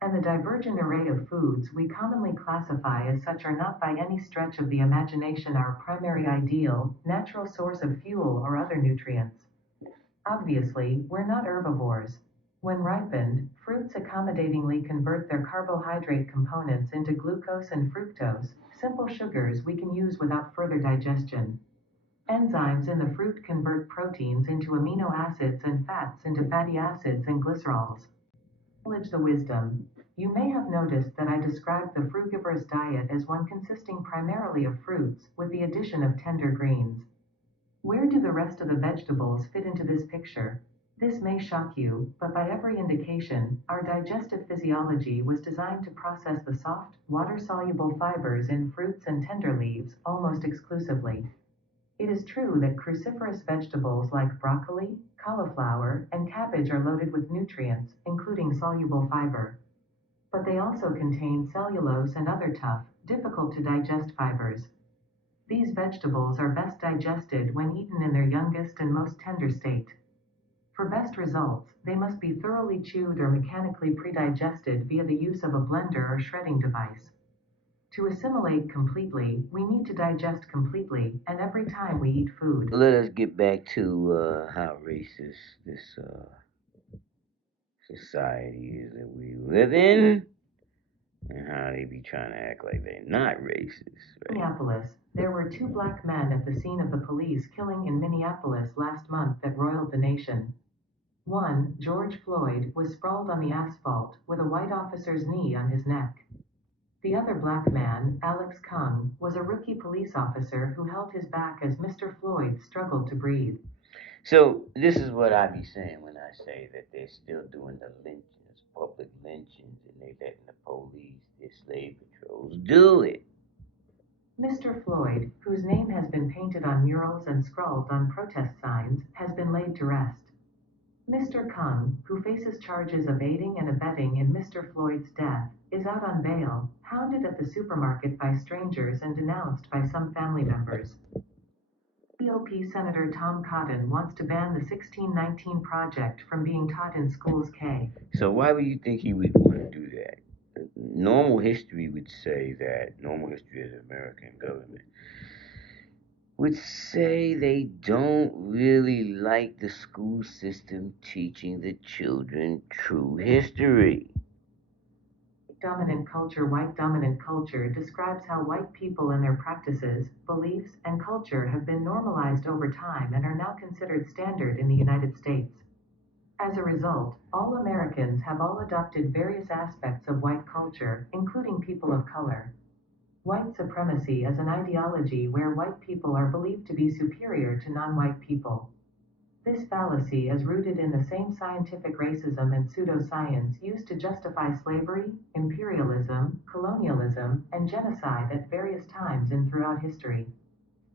And the divergent array of foods we commonly classify as such are not by any stretch of the imagination our primary ideal, natural source of fuel or other nutrients. Obviously, we're not herbivores. When ripened, fruits accommodatingly convert their carbohydrate components into glucose and fructose, simple sugars we can use without further digestion. Enzymes in the fruit convert proteins into amino acids and fats into fatty acids and glycerols. Acknowledge the wisdom. You may have noticed that I described the frugivorous diet as one consisting primarily of fruits, with the addition of tender greens. Where do the rest of the vegetables fit into this picture? This may shock you, but by every indication, our digestive physiology was designed to process the soft, water-soluble fibers in fruits and tender leaves almost exclusively. It is true that cruciferous vegetables like broccoli, cauliflower, and cabbage are loaded with nutrients, including soluble fiber. But they also contain cellulose and other tough, difficult to digest fibers. These vegetables are best digested when eaten in their youngest and most tender state. For best results, they must be thoroughly chewed or mechanically predigested via the use of a blender or shredding device. To assimilate completely, we need to digest completely, and every time we eat food. Let us get back to how racist this society is that we live in, and how they be trying to act like they're not racist, In right? Minneapolis, there were two black men at the scene of the police killing in Minneapolis last month that roiled the nation. One, George Floyd, was sprawled on the asphalt, with a white officer's knee on his neck. The other black man, Alex Kung, was a rookie police officer who held his back as Mr. Floyd struggled to breathe. So this is what I be saying when I say that they're still doing the lynchings, public lynchings, and they letting the police, their slave patrols, do it. Mr. Floyd, whose name has been painted on murals and scrawled on protest signs, has been laid to rest. Mr. Kung, who faces charges of aiding and abetting in Mr. Floyd's death, is out on bail, hounded at the supermarket by strangers and denounced by some family members. GOP Senator Tom Cotton wants to ban the 1619 Project from being taught in schools. So why would you think he would want to do that? Normal history would say that, normal history of the American government would say they don't really like the school system teaching the children true history. Dominant culture. White dominant culture describes how white people and their practices, beliefs, and culture have been normalized over time and are now considered standard in the United States. As a result, all Americans have all adopted various aspects of white culture, including people of color. White supremacy is an ideology where white people are believed to be superior to non-white people. This fallacy is rooted in the same scientific racism and pseudoscience used to justify slavery, imperialism, colonialism, and genocide at various times and throughout history.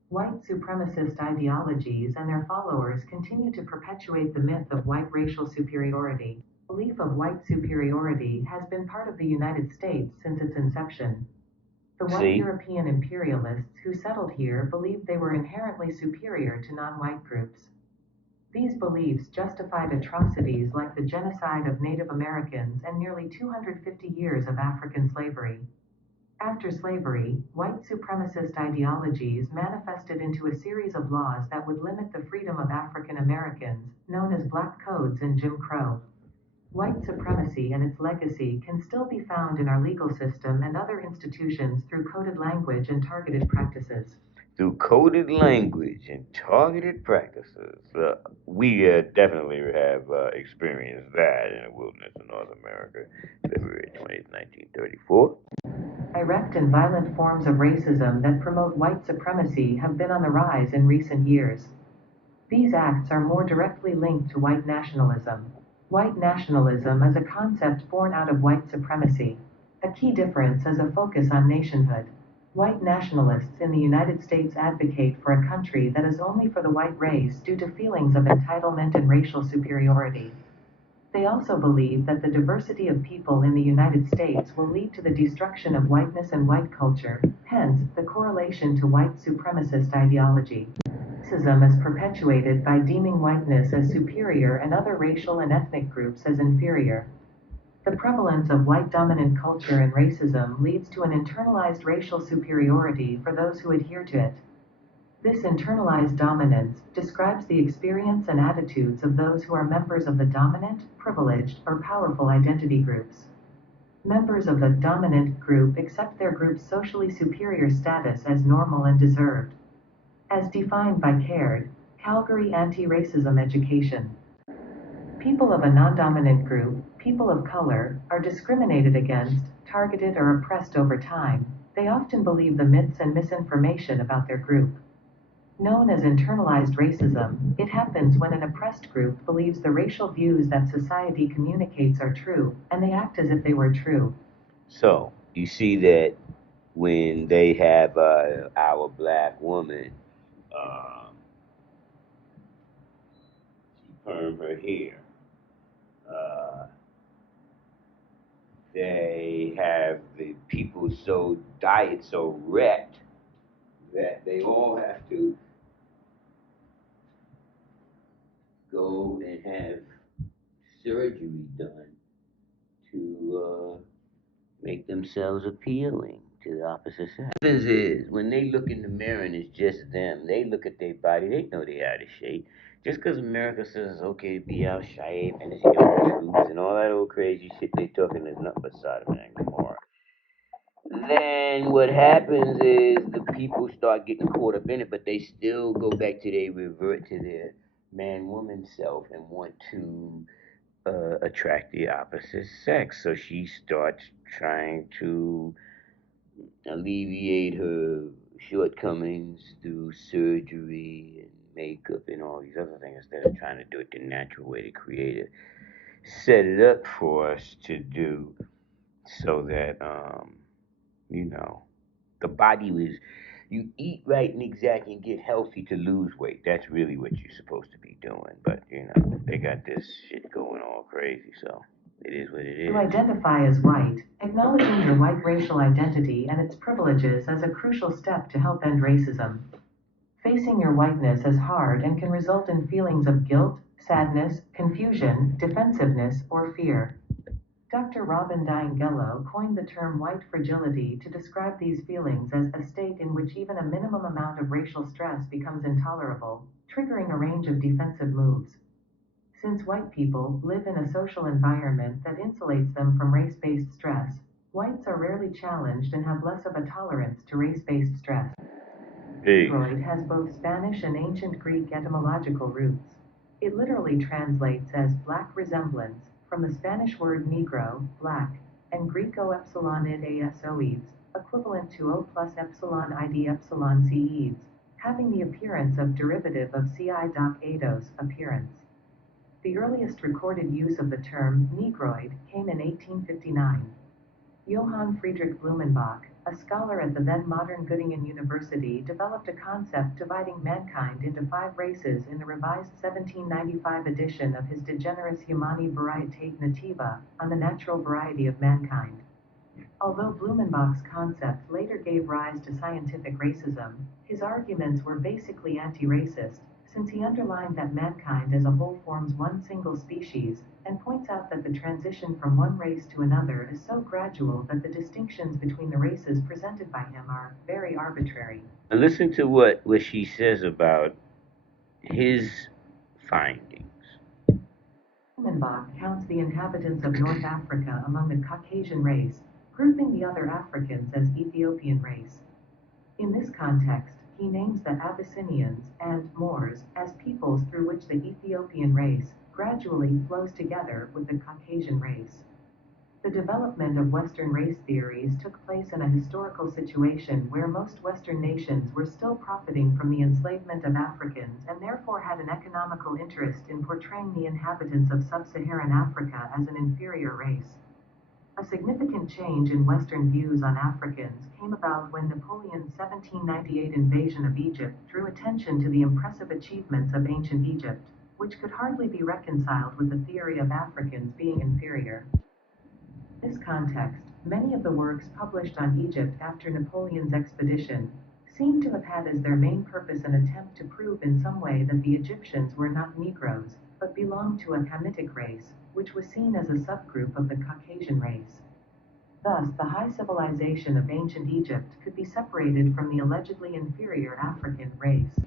White supremacist ideologies and their followers continue to perpetuate the myth of white racial superiority. The belief of white superiority has been part of the United States since its inception. The white European imperialists who settled here believed they were inherently superior to non-white groups. These beliefs justified atrocities like the genocide of Native Americans and nearly 250 years of African slavery. After slavery, white supremacist ideologies manifested into a series of laws that would limit the freedom of African Americans, known as Black Codes and Jim Crow. White supremacy and its legacy can still be found in our legal system and other institutions through coded language and targeted practices. Through coded language and targeted practices. We definitely have experienced that in the wilderness of North America, February 20th, 1934. Direct and violent forms of racism that promote white supremacy have been on the rise in recent years. These acts are more directly linked to white nationalism. White nationalism is a concept born out of white supremacy. A key difference is a focus on nationhood. White nationalists in the United States advocate for a country that is only for the white race due to feelings of entitlement and racial superiority. They also believe that the diversity of people in the United States will lead to the destruction of whiteness and white culture, hence, the correlation to white supremacist ideology. Racism is perpetuated by deeming whiteness as superior and other racial and ethnic groups as inferior. The prevalence of white dominant culture and racism leads to an internalized racial superiority for those who adhere to it. This internalized dominance describes the experience and attitudes of those who are members of the dominant, privileged, or powerful identity groups. Members of the dominant group accept their group's socially superior status as normal and deserved. As defined by CARED, Calgary Anti-Racism Education. People of a non-dominant group, people of color, are discriminated against, targeted or oppressed over time. They often believe the myths and misinformation about their group. Known as internalized racism, it happens when an oppressed group believes the racial views that society communicates are true, and they act as if they were true. So, you see that when they have our black woman, she permed her hair. They have the people so diet so wrecked that they all have to go and have surgery done to make themselves appealing to the opposite sex. What happens is when they look in the mirror and it's just them, they look at their body, they know they out of shape. Just because America says it's okay to be out of shape and it's young truths and all that old crazy shit they talking is nothing but Sodom and Gomorrah. Then what happens is the people start getting caught up in it, but they still go back to revert to their man-woman self and want to attract the opposite sex. So she starts trying to alleviate her shortcomings through surgery and makeup and all these other things instead of trying to do it the natural way the creator set it up for us to do so that you know the body was you eat right and exactly and get healthy to lose weight. That's really what you're supposed to be doing. But they got this shit going all crazy, so it is what it To is. identify as white, acknowledging your white racial identity and its privileges is a crucial step to help end racism. Facing your whiteness is hard and can result in feelings of guilt, sadness, confusion, defensiveness, or fear. Dr. Robin DiAngelo coined the term white fragility to describe these feelings as a state in which even a minimum amount of racial stress becomes intolerable, triggering a range of defensive moves. Since white people live in a social environment that insulates them from race-based stress, whites are rarely challenged and have less of a tolerance to race-based stress. Negroid has both Spanish and ancient Greek etymological roots. It literally translates as black resemblance, from the Spanish word negro, black, and Greco epsilon id asoides, equivalent to O plus epsilon id epsilon ceides, having the appearance of derivative of ci doc eidos, appearance. The earliest recorded use of the term negroid came in 1859. Johann Friedrich Blumenbach, a scholar at the then modern Göttingen University, developed a concept dividing mankind into 5 races in the revised 1795 edition of his De Generis Humani Varietate Nativa, on the natural variety of mankind. Although Blumenbach's concept later gave rise to scientific racism, his arguments were basically anti-racist, since he underlined that mankind as a whole forms one single species, and points out that the transition from one race to another is so gradual that the distinctions between the races presented by him are very arbitrary. Listen to what she says about his findings. Blumenbach counts the inhabitants of North Africa among the Caucasian race, grouping the other Africans as Ethiopian race. In this context, he names the Abyssinians and Moors as peoples through which the Ethiopian race gradually flows together with the Caucasian race. The development of Western race theories took place in a historical situation where most Western nations were still profiting from the enslavement of Africans and therefore had an economical interest in portraying the inhabitants of sub-Saharan Africa as an inferior race. A significant change in Western views on Africans came about when Napoleon's 1798 invasion of Egypt drew attention to the impressive achievements of ancient Egypt, which could hardly be reconciled with the theory of Africans being inferior. In this context, many of the works published on Egypt after Napoleon's expedition seem to have had as their main purpose an attempt to prove in some way that the Egyptians were not Negroes, but belonged to a Hamitic race, which was seen as a subgroup of the Caucasian race. Thus, the high civilization of ancient Egypt could be separated from the allegedly inferior African race.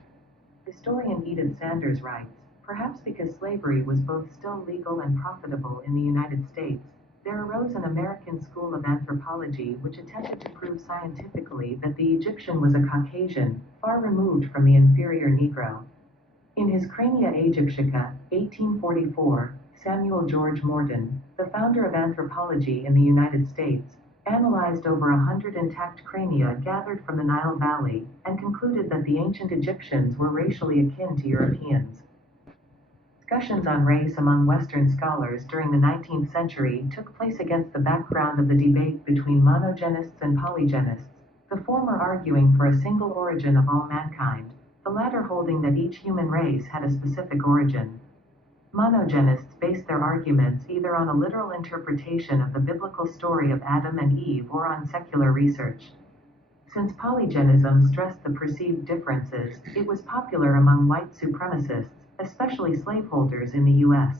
Historian Edith Sanders writes, perhaps because slavery was both still legal and profitable in the United States, there arose an American school of anthropology which attempted to prove scientifically that the Egyptian was a Caucasian, far removed from the inferior Negro. In his Crania Aegyptiaca, 1844, Samuel George Morton, the founder of anthropology in the United States, analyzed over 100 intact crania gathered from the Nile Valley, and concluded that the ancient Egyptians were racially akin to Europeans. Discussions on race among Western scholars during the 19th century took place against the background of the debate between monogenists and polygenists, the former arguing for a single origin of all mankind, the latter holding that each human race had a specific origin. Monogenists based their arguments either on a literal interpretation of the biblical story of Adam and Eve or on secular research. Since polygenism stressed the perceived differences, it was popular among white supremacists, especially slaveholders in the U.S.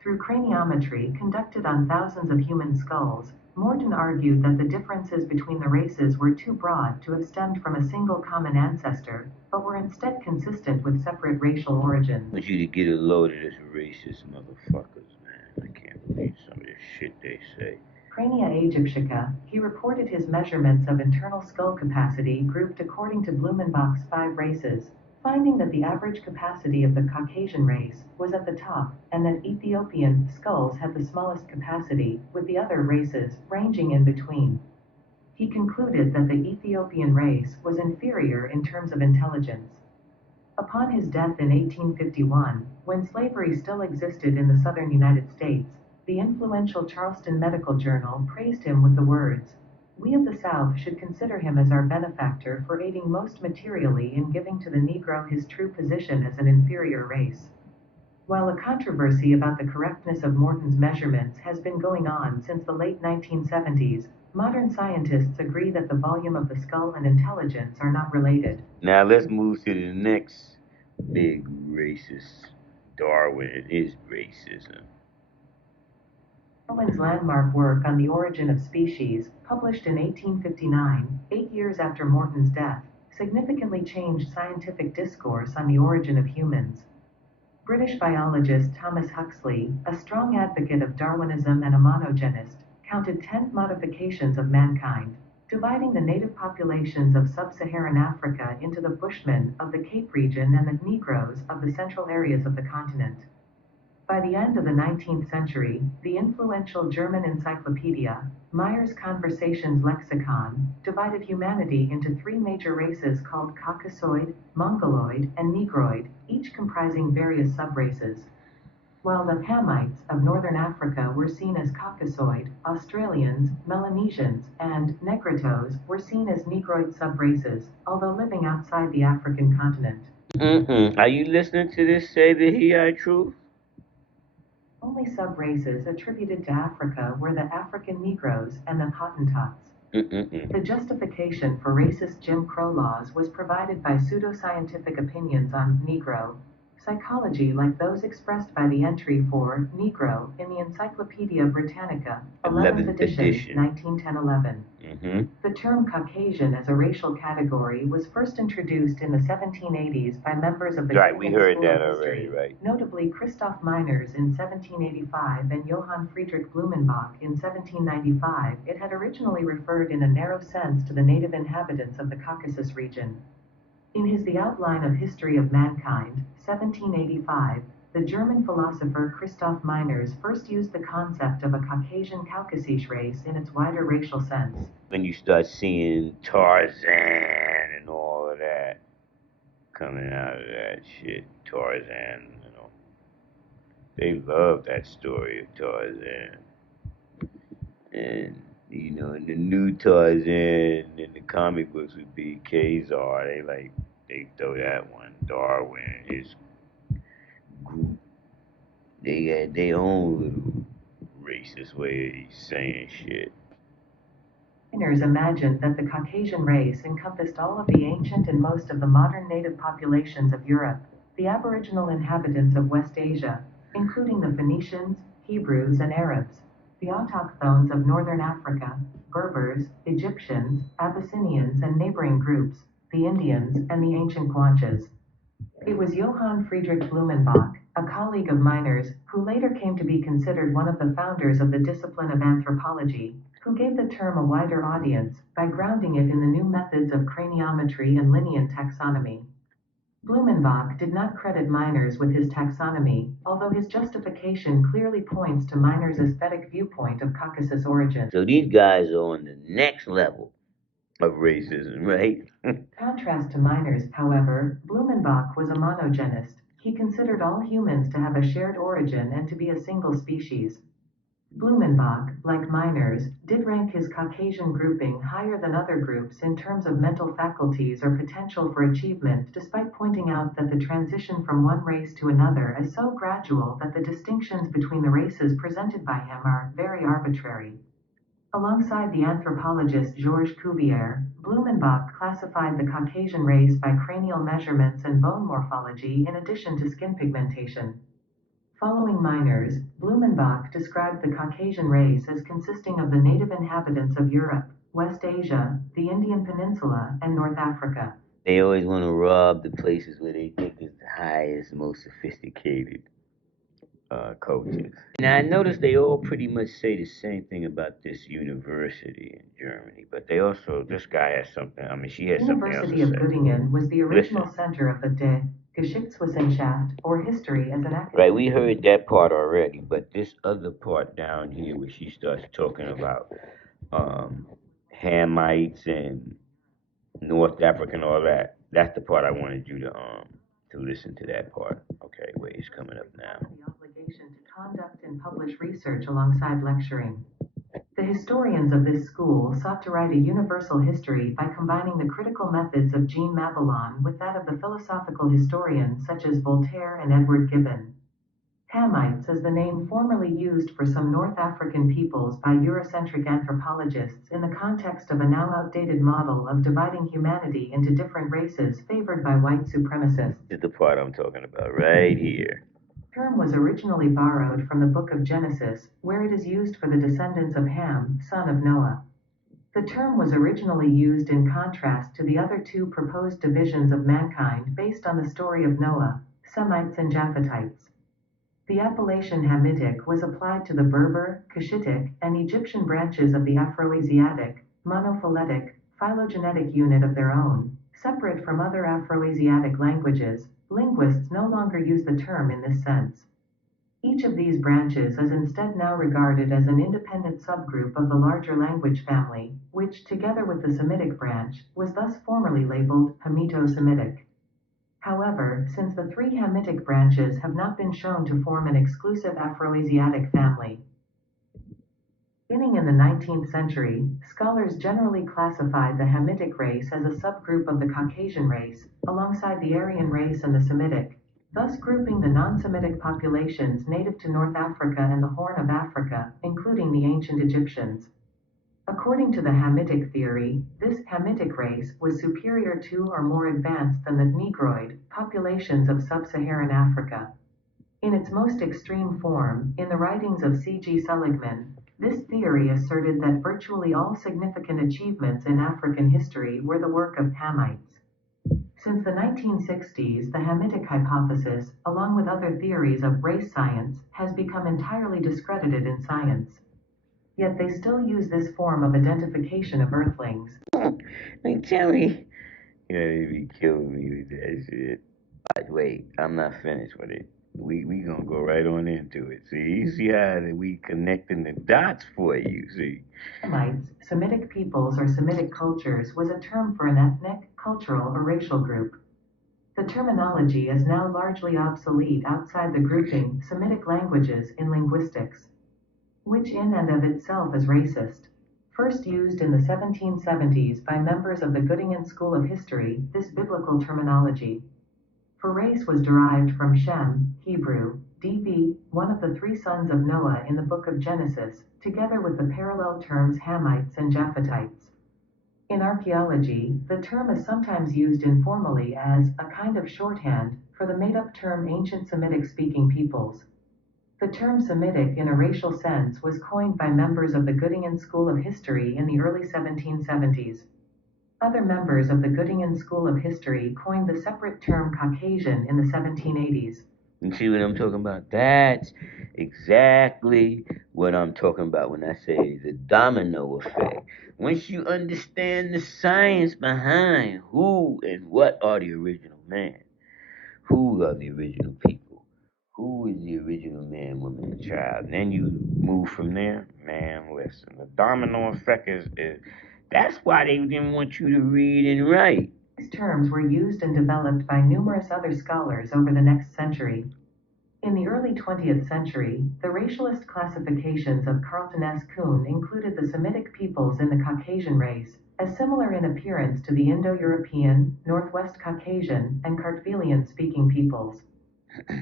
Through craniometry conducted on thousands of human skulls, Morton argued that the differences between the races were too broad to have stemmed from a single common ancestor, but were instead consistent with separate racial origins. I want you to get a load of this racist motherfuckers, man. I can't believe some of this shit they say. Crania Aegyptiaca, he reported his measurements of internal skull capacity grouped according to Blumenbach's 5 races, finding that the average capacity of the Caucasian race was at the top, and that Ethiopian skulls had the smallest capacity, with the other races ranging in between. He concluded that the Ethiopian race was inferior in terms of intelligence. Upon his death in 1851, when slavery still existed in the southern United States, the influential Charleston Medical Journal praised him with the words, We of the South should consider him as our benefactor for aiding most materially in giving to the Negro his true position as an inferior race. While a controversy about the correctness of Morton's measurements has been going on since the late 1970s, modern scientists agree that the volume of the skull and intelligence are not related. Now let's move to the next big racist. Darwin and his racism. Darwin's landmark work on the origin of species, published in 1859, 8 years after Morton's death, significantly changed scientific discourse on the origin of humans. British biologist Thomas Huxley, a strong advocate of Darwinism and a monogenist, counted 10 modifications of mankind, dividing the native populations of sub-Saharan Africa into the Bushmen of the Cape region and the Negroes of the central areas of the continent. By the end of the 19th century, the influential German encyclopedia, Meyer's Conversations Lexicon, divided humanity into 3 major races called Caucasoid, Mongoloid, and Negroid, each comprising various subraces. While the Hamites of northern Africa were seen as Caucasoid, Australians, Melanesians, and Negritos were seen as Negroid subraces, although living outside the African continent. Are you listening to this say the Hi truth? Only sub-races attributed to Africa were the African Negroes and the Hottentots. The justification for racist Jim Crow laws was provided by pseudoscientific opinions on Negro psychology like those expressed by the entry for Negro in the Encyclopedia Britannica, 11th edition, 1910-11. The term Caucasian as a racial category was first introduced in the 1780s by members of the Right, we heard School that of already, History, right? notably Christoph Meiners in 1785 and Johann Friedrich Blumenbach in 1795. It had originally referred in a narrow sense to the native inhabitants of the Caucasus region. In his The Outline of History of Mankind, 1785, the German philosopher Christoph Meiners first used the concept of a Caucasian Caucasisch race in its wider racial sense. When you start seeing Tarzan and all of that coming out of that shit, Tarzan, they love that story of Tarzan. And, in the new Tarzan in the comic books would be Kazar. They throw that one. Darwin, his group, they had their own little racist way of saying shit. Meiners imagined that the Caucasian race encompassed all of the ancient and most of the modern native populations of Europe, the aboriginal inhabitants of West Asia, including the Phoenicians, Hebrews, and Arabs, the autochthones of northern Africa, Berbers, Egyptians, Abyssinians, and neighboring groups, the Indians, and the ancient Guanches. It was Johann Friedrich Blumenbach, a colleague of Meiners, who later came to be considered one of the founders of the discipline of anthropology, who gave the term a wider audience by grounding it in the new methods of craniometry and Linnean taxonomy. Blumenbach did not credit Meiners with his taxonomy, although his justification clearly points to Meiners' aesthetic viewpoint of Caucasus origin. So these guys are on the next level of racism, right? Contrast to Meiners, however, Blumenbach was a monogenist. He considered all humans to have a shared origin and to be a single species. Blumenbach, like Meiners, did rank his Caucasian grouping higher than other groups in terms of mental faculties or potential for achievement, despite pointing out that the transition from one race to another is so gradual that the distinctions between the races presented by him are very arbitrary. Alongside the anthropologist Georges Cuvier, Blumenbach classified the Caucasian race by cranial measurements and bone morphology in addition to skin pigmentation. Following Meiners, Blumenbach described the Caucasian race as consisting of the native inhabitants of Europe, West Asia, the Indian Peninsula, and North Africa. They always want to rob the places where they think is the highest, most sophisticated cultures. Now, I noticed they all pretty much say the same thing about this university in Germany, but they also, this guy has something, she has something else to say. University of Göttingen was the original center of the De Geschichtswissenschaft, or history as an academic. Right, we heard that part already, but this other part down here where she starts talking about Hamites and North Africa and all that, that's the part I wanted you to listen to that part. Okay, wait, it's coming up now. The obligation to conduct and publish research alongside lecturing. The historians of this school sought to write a universal history by combining the critical methods of Jean Mabillon with that of the philosophical historians such as Voltaire and Edward Gibbon. Hamites is the name formerly used for some North African peoples by Eurocentric anthropologists in the context of a now outdated model of dividing humanity into different races favored by white supremacists. This is the part I'm talking about right here. The term was originally borrowed from the Book of Genesis, where it is used for the descendants of Ham, son of Noah. The term was originally used in contrast to the other two proposed divisions of mankind based on the story of Noah, Semites and Japhetites. The appellation Hamitic was applied to the Berber, Cushitic, and Egyptian branches of the Afroasiatic, monophyletic, phylogenetic unit of their own. Separate from other Afroasiatic languages, linguists no longer use the term in this sense. Each of these branches is instead now regarded as an independent subgroup of the larger language family, which, together with the Semitic branch, was thus formerly labeled Hamito-Semitic. However, since the three Hamitic branches have not been shown to form an exclusive Afroasiatic family. Beginning in the 19th century, scholars generally classified the Hamitic race as a subgroup of the Caucasian race, alongside the Aryan race and the Semitic, thus grouping the non-Semitic populations native to North Africa and the Horn of Africa, including the ancient Egyptians. According to the Hamitic theory, this Hamitic race was superior to or more advanced than the Negroid populations of sub-Saharan Africa. In its most extreme form, in the writings of C.G. Seligman, this theory asserted that virtually all significant achievements in African history were the work of Hamites. Since the 1960s, the Hamitic hypothesis, along with other theories of race science, has become entirely discredited in science. Yet they still use this form of identification of Earthlings. Like, tell me. Yeah, they be killing me with that shit. Wait, I'm not finished with it. We gonna go right on into it. See, you see how we connecting the dots for you, see? Semites, Semitic peoples or Semitic cultures was a term for an ethnic, cultural, or racial group. The terminology is now largely obsolete outside the grouping Semitic languages in linguistics, which in and of itself is racist. First used in the 1770s by members of the Göttingen School of History, this biblical terminology for race was derived from Shem, Hebrew, DV, one of the three sons of Noah in the Book of Genesis, together with the parallel terms Hamites and Japhetites. In archaeology, the term is sometimes used informally as a kind of shorthand for the made-up term ancient Semitic-speaking peoples. The term Semitic in a racial sense was coined by members of the Göttingen School of History in the early 1770s. Other members of the Göttingen School of History coined the separate term Caucasian in the 1780s. You see what I'm talking about? That's exactly what I'm talking about when I say the domino effect. Once you understand the science behind who and what are the original man, who are the original people, who is the original man, woman, and child, and then you move from there, man, listen, the domino effect is that's why they didn't want you to read and write. These terms were used and developed by numerous other scholars over the next century. In the early 20th century, the racialist classifications of Carlton S. Kuhn included the Semitic peoples in the Caucasian race, as similar in appearance to the Indo-European, Northwest Caucasian, and Kartvelian-speaking peoples.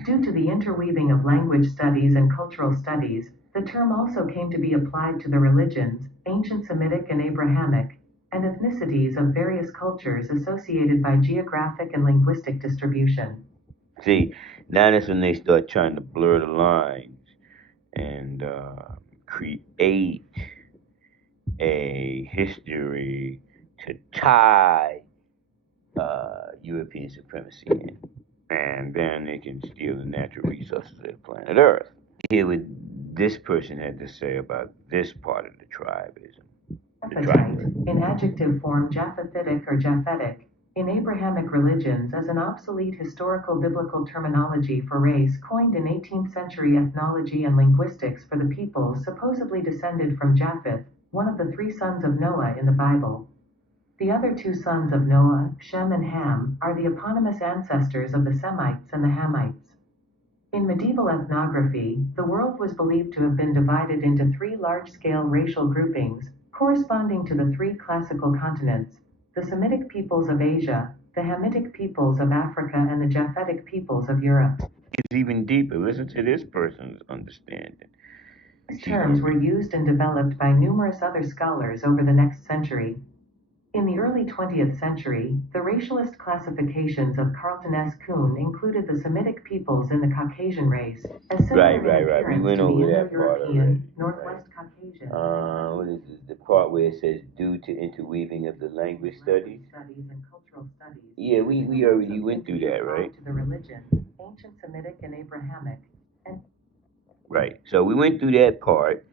Due to the interweaving of language studies and cultural studies, the term also came to be applied to the religions, ancient Semitic and Abrahamic, and ethnicities of various cultures associated by geographic and linguistic distribution. See, now that's when they start trying to blur the lines and create a history to tie European supremacy in. And then they can steal the natural resources of planet Earth. Hear what this person had to say about this part of the tribism. Japhethite, in adjective form Japhethitic or Japhetic, in Abrahamic religions as an obsolete historical biblical terminology for race coined in 18th century ethnology and linguistics for the peoples supposedly descended from Japheth, one of the three sons of Noah in the Bible. The other two sons of Noah, Shem and Ham, are the eponymous ancestors of the Semites and the Hamites. In medieval ethnography, the world was believed to have been divided into three large-scale racial groupings, corresponding to the three classical continents: the Semitic peoples of Asia, the Hamitic peoples of Africa, and the Japhetic peoples of Europe. It's even deeper. Listen to this person's understanding. These terms were used and developed by numerous other scholars over the next century. In the early 20th century, the racialist classifications of Carlton S. Kuhn included the Semitic peoples in the Caucasian race, as similar in Right. We appearance went to the over that part already. Indo-European, Northwest Caucasian. What is this? The part where it says due to interweaving of the language studies? Studies and cultural studies. Yeah, we already went through that, right? To the religions, ancient Semitic and Abrahamic. Right. So we went through that part.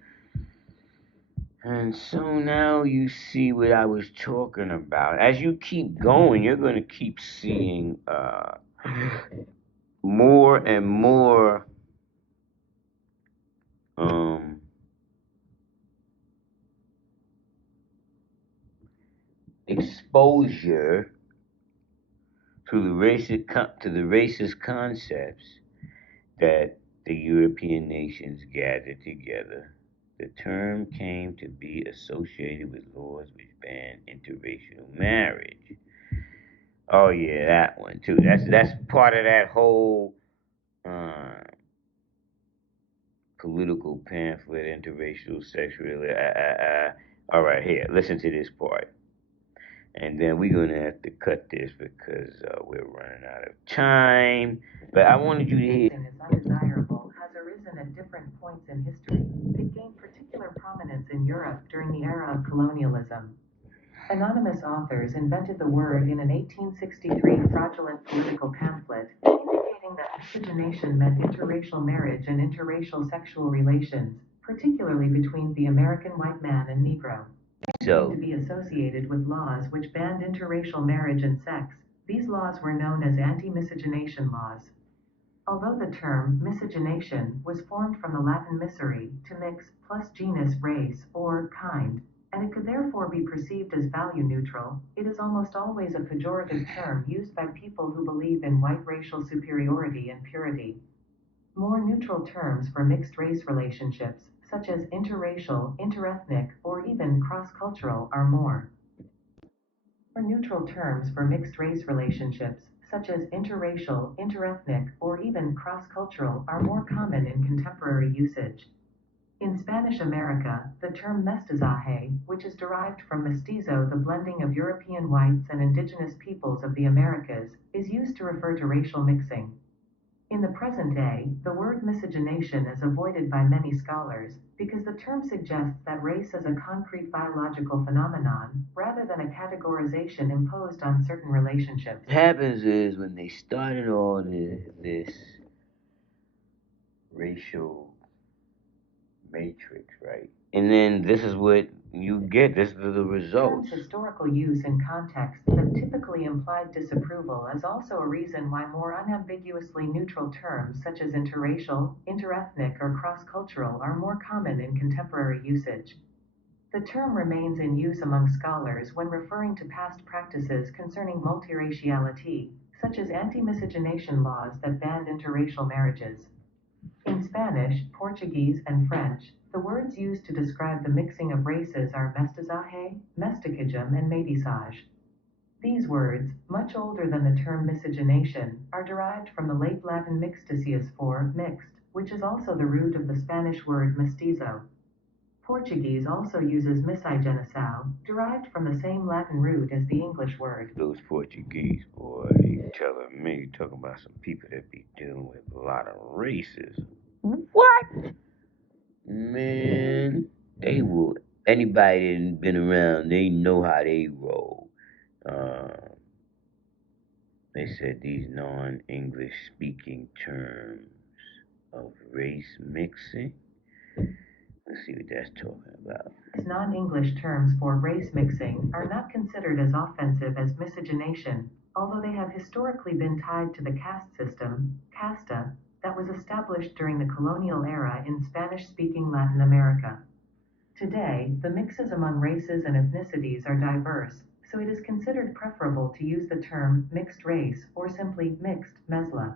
And so now you see what I was talking about. As you keep going, you're going to keep seeing more and more exposure to the racist concepts that the European nations gathered together. The term came to be associated with laws which banned interracial marriage. Oh yeah, that one too. That's part of that whole political pamphlet, interracial sexual. All right, here, listen to this part, and then we're gonna have to cut this because we're running out of time. But I wanted you to hear. Is undesirable has arisen at different points in history. It gained particular prominence in Europe during the era of colonialism. Anonymous authors invented the word in an 1863 fraudulent political pamphlet, indicating that miscegenation meant interracial marriage and interracial sexual relations, particularly between the American white man and Negro. To be associated with laws which banned interracial marriage and sex. These laws were known as anti-miscegenation laws. Although the term miscegenation was formed from the Latin miscere, to mix, plus genus race, or kind, and it could therefore be perceived as value neutral, it is almost always a pejorative term used by people who believe in white racial superiority and purity. More neutral terms for mixed race relationships, such as interracial, interethnic, or even cross-cultural, are more. More neutral terms for mixed race relationships, such as interracial, interethnic, or even cross-cultural, are more common in contemporary usage. In Spanish America, the term mestizaje, which is derived from mestizo, the blending of European whites and indigenous peoples of the Americas, is used to refer to racial mixing. In the present day, the word miscegenation is avoided by many scholars, because the term suggests that race is a concrete biological phenomenon, rather than a categorization imposed on certain relationships. What happens is when they started all this racial matrix, right? And then this is what you get. This is the results. Terms historical use in contexts that typically implied disapproval is also a reason why more unambiguously neutral terms such as interracial, interethnic, or cross-cultural are more common in contemporary usage. The term remains in use among scholars when referring to past practices concerning multiraciality, such as anti-miscegenation laws that banned interracial marriages. In Spanish, Portuguese, and French, the words used to describe the mixing of races are mestizaje, mestiçagem, and métissage. These words, much older than the term miscegenation, are derived from the late Latin mixticius for mixed, which is also the root of the Spanish word mestizo. Portuguese also uses miscigenação, derived from the same Latin root as the English word. Those Portuguese, boy, you telling me, you talking about some people that be dealing with a lot of racism. What? Man, they will. Anybody that been around, they know how they roll. They said these non-English speaking terms of race mixing. Let's see what that's talking about. Non-English terms for race mixing are not considered as offensive as miscegenation, although they have historically been tied to the caste system, casta, that was established during the colonial era in Spanish-speaking Latin America. Today, the mixes among races and ethnicities are diverse, so it is considered preferable to use the term mixed race or simply mixed mezcla.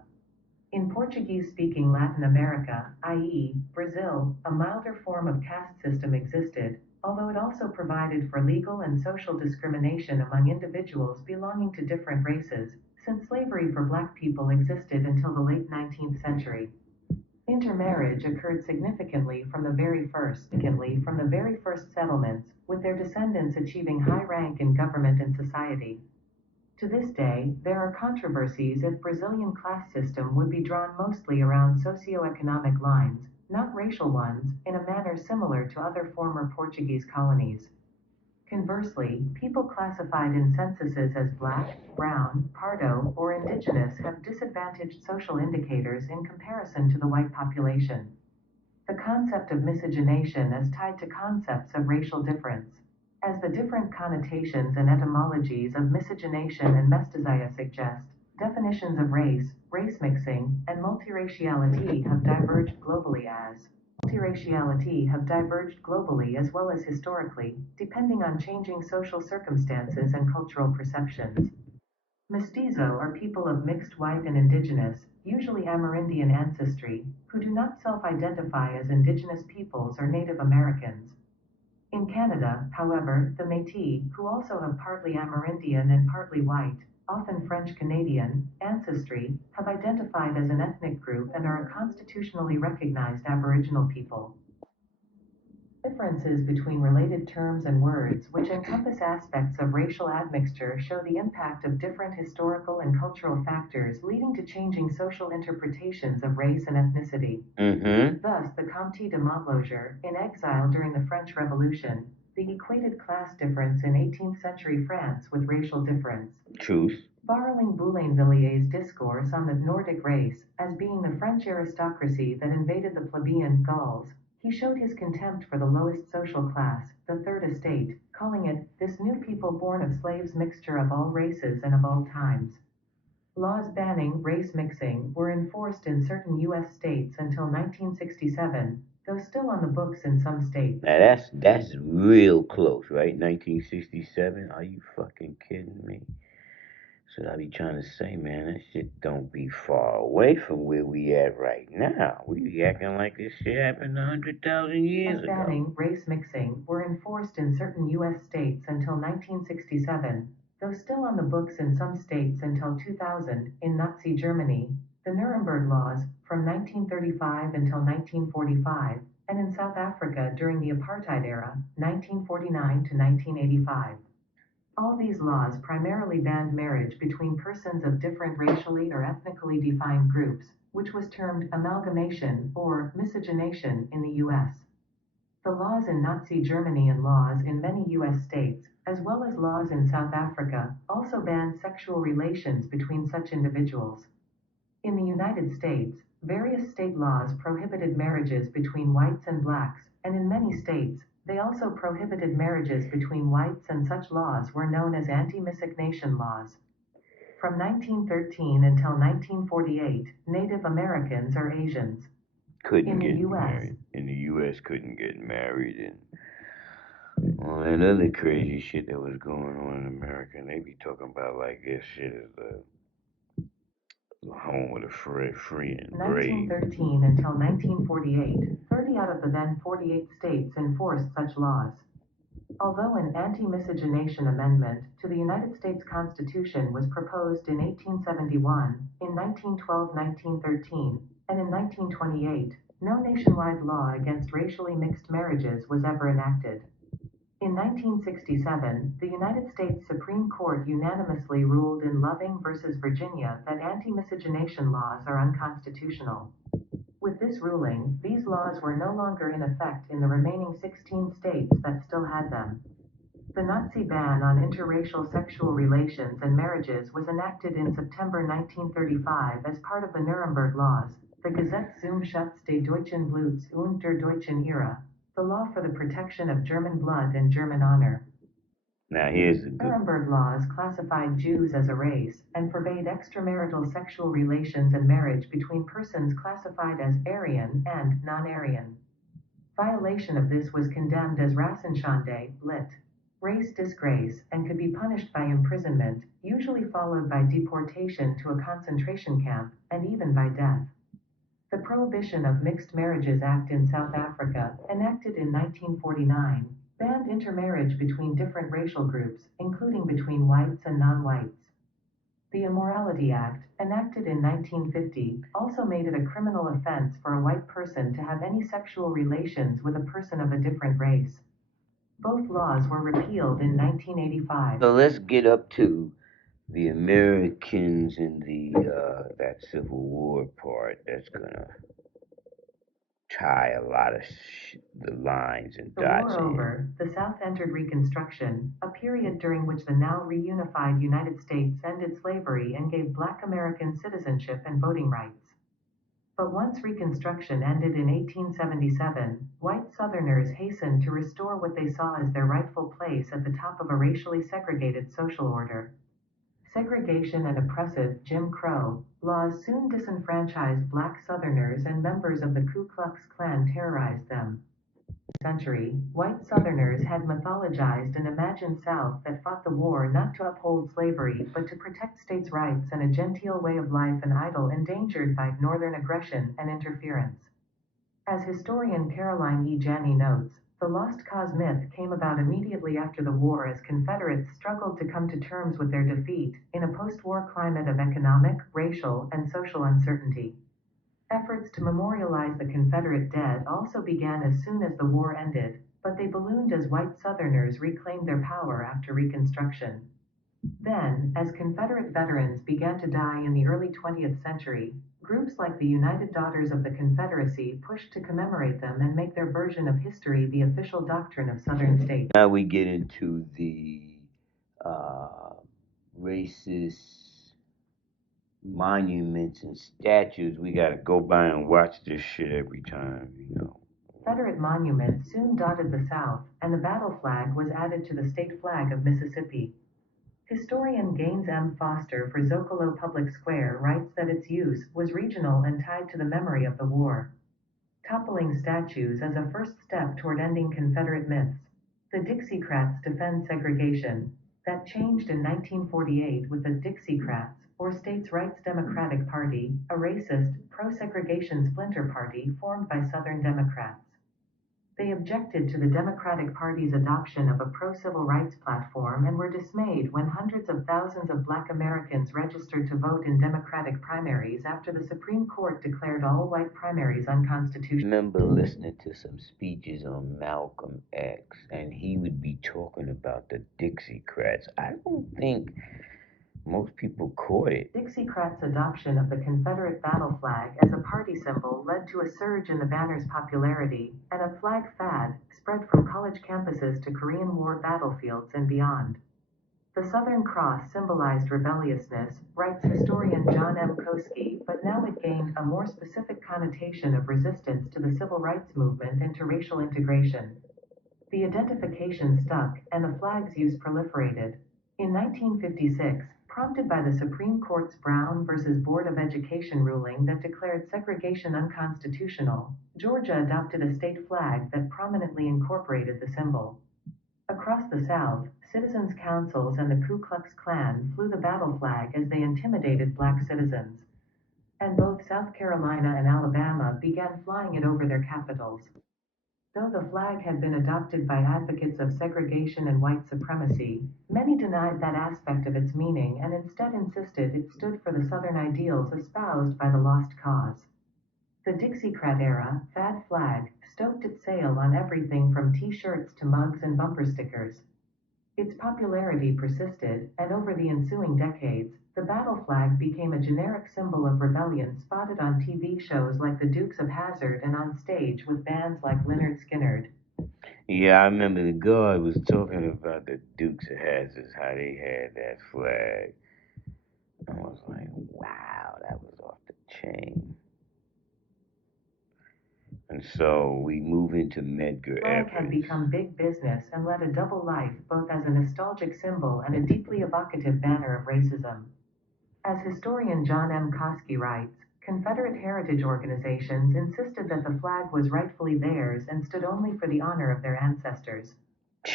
In Portuguese-speaking Latin America, i.e., Brazil, a milder form of caste system existed, although it also provided for legal and social discrimination among individuals belonging to different races, since slavery for black people existed until the late 19th century. Intermarriage occurred significantly from the very first settlements, with their descendants achieving high rank in government and society. To this day, there are controversies if Brazilian class system would be drawn mostly around socio-economic lines, not racial ones, in a manner similar to other former Portuguese colonies. Conversely, people classified in censuses as black, brown, pardo, or indigenous have disadvantaged social indicators in comparison to the white population. The concept of miscegenation is tied to concepts of racial difference. As the different connotations and etymologies of miscegenation and mestizaia suggest, definitions of race, race mixing, and multiraciality have diverged globally as well as historically, depending on changing social circumstances and cultural perceptions. Mestizo are people of mixed white and indigenous, usually Amerindian ancestry, who do not self-identify as indigenous peoples or Native Americans. In Canada, however, the Métis, who also have partly Amerindian and partly white, often French-Canadian, ancestry, have identified as an ethnic group and are a constitutionally recognized Aboriginal people. Differences between related terms and words which encompass aspects of racial admixture show the impact of different historical and cultural factors leading to changing social interpretations of race and ethnicity. Thus, the Comte de Montloger, in exile during the French Revolution, the equated class difference in 18th century France with racial difference. Truth. Borrowing Boulainvillier's discourse on the Nordic race as being the French aristocracy that invaded the plebeian Gauls, he showed his contempt for the lowest social class, the Third Estate, calling it, this new people born of slaves mixture of all races and of all times. Laws banning race mixing were enforced in certain U.S. states until 1967, though still on the books in some states. Now that's real close, right? 1967? Are you fucking kidding me? So I be trying to say, man, that shit don't be far away from where we at right now. We be acting like this shit happened 100,000 years ago. Banning race mixing were enforced in certain U.S. states until 1967, though still on the books in some states until 2000. In Nazi Germany, the Nuremberg Laws, from 1935 until 1945, and in South Africa during the apartheid era, 1949 to 1985. All these laws primarily banned marriage between persons of different racially or ethnically defined groups, which was termed amalgamation or miscegenation in the U.S. The laws in Nazi Germany and laws in many U.S. states, as well as laws in South Africa, also banned sexual relations between such individuals. In the United States, various state laws prohibited marriages between whites and blacks, and in many states, they also prohibited marriages between whites, and such laws were known as anti-miscegnation laws. From 1913 until 1948, Native Americans or Asians couldn't get married. In the U.S. couldn't get married, and all that other crazy shit that was going on in America. And they be talking about like this shit is the home of the free and brave. 1913 until 1948, 30 out of the then 48 states enforced such laws. Although an anti-miscegenation amendment to the United States Constitution was proposed in 1871, in 1912-1913, and in 1928, no nationwide law against racially mixed marriages was ever enacted. In 1967, the United States Supreme Court unanimously ruled in Loving v. Virginia that anti-miscegenation laws are unconstitutional. With this ruling, these laws were no longer in effect in the remaining 16 states that still had them. The Nazi ban on interracial sexual relations and marriages was enacted in September 1935 as part of the Nuremberg Laws, the Gesetz zum Schutz des deutschen Bluts und der deutschen Ehre, the law for the protection of German blood and German honor. Now here's the Nuremberg laws classified Jews as a race, and forbade extramarital sexual relations and marriage between persons classified as Aryan and non-Aryan. Violation of this was condemned as Rassenschande, lit. race disgrace, and could be punished by imprisonment, usually followed by deportation to a concentration camp, and even by death. The Prohibition of Mixed Marriages Act in South Africa, enacted in 1949, banned intermarriage between different racial groups, including between whites and non-whites. The Immorality Act, enacted in 1950, also made it a criminal offense for a white person to have any sexual relations with a person of a different race. Both laws were repealed in 1985. So let's get up to the Americans in the that Civil War part. That's gonna tie a lot of the lines and The dots war in. over, the South entered Reconstruction, a period during which the now reunified United States ended slavery and gave Black Americans citizenship and voting rights. But once Reconstruction ended in 1877, white Southerners hastened to restore what they saw as their rightful place at the top of a racially segregated social order. Segregation and oppressive Jim Crow laws soon disenfranchised Black Southerners, and members of the Ku Klux Klan terrorized them. Century, white Southerners had mythologized an imagined South that fought the war not to uphold slavery but to protect states' rights and a genteel way of life, an ideal endangered by Northern aggression and interference. As historian Caroline E. Janney notes, the Lost Cause myth came about immediately after the war as Confederates struggled to come to terms with their defeat, in a post-war climate of economic, racial, and social uncertainty. Efforts to memorialize the Confederate dead also began as soon as the war ended, but they ballooned as white Southerners reclaimed their power after Reconstruction. Then, as Confederate veterans began to die in the early 20th century, groups like the United Daughters of the Confederacy pushed to commemorate them and make their version of history the official doctrine of Southern states. Now we get into the uh, racist monuments and statues. We gotta go by and watch this shit every time, you know. Confederate monuments soon dotted the South, and the battle flag was added to the state flag of Mississippi. Historian Gaines M. Foster for Zocalo Public Square writes that its use was regional and tied to the memory of the war. Toppling statues as a first step toward ending Confederate myths. The Dixiecrats defend segregation. That changed in 1948 with the Dixiecrats, or States' Rights Democratic Party, a racist, pro-segregation splinter party formed by Southern Democrats. They objected to the Democratic Party's adoption of a pro-civil rights platform and were dismayed when hundreds of thousands of Black Americans registered to vote in Democratic primaries after the Supreme Court declared all white primaries unconstitutional. I remember listening to some speeches on Malcolm X, and he would be talking about the Dixiecrats. I don't think most people caught it. Dixiecrats' adoption of the Confederate battle flag as a party symbol led to a surge in the banner's popularity, and a flag fad spread from college campuses to Korean War battlefields and beyond. The Southern Cross symbolized rebelliousness, writes historian John M. Koski, but now it gained a more specific connotation of resistance to the civil rights movement and to racial integration. The identification stuck, and the flag's use proliferated. In 1956, prompted by the Supreme Court's Brown v. Board of Education ruling that declared segregation unconstitutional, Georgia adopted a state flag that prominently incorporated the symbol. Across the South, citizens' councils and the Ku Klux Klan flew the battle flag as they intimidated Black citizens. And both South Carolina and Alabama began flying it over their capitals. Though the flag had been adopted by advocates of segregation and white supremacy, many denied that aspect of its meaning and instead insisted it stood for the Southern ideals espoused by the Lost Cause. The Dixiecrat era fad flag stoked its sail on everything from T-shirts to mugs and bumper stickers. Its popularity persisted, and over the ensuing decades, the battle flag became a generic symbol of rebellion spotted on TV shows like The Dukes of Hazzard and on stage with bands like Lynyrd Skynyrd. Yeah, I remember the guard was talking about the Dukes of Hazzard, how they had that flag. I was like, wow, that was off the chain. And so we move into Medgar The flag Evers. had become big business and led a double life, both as a nostalgic symbol and a deeply evocative banner of racism. As historian John M. Koski writes, Confederate heritage organizations insisted that the flag was rightfully theirs and stood only for the honor of their ancestors.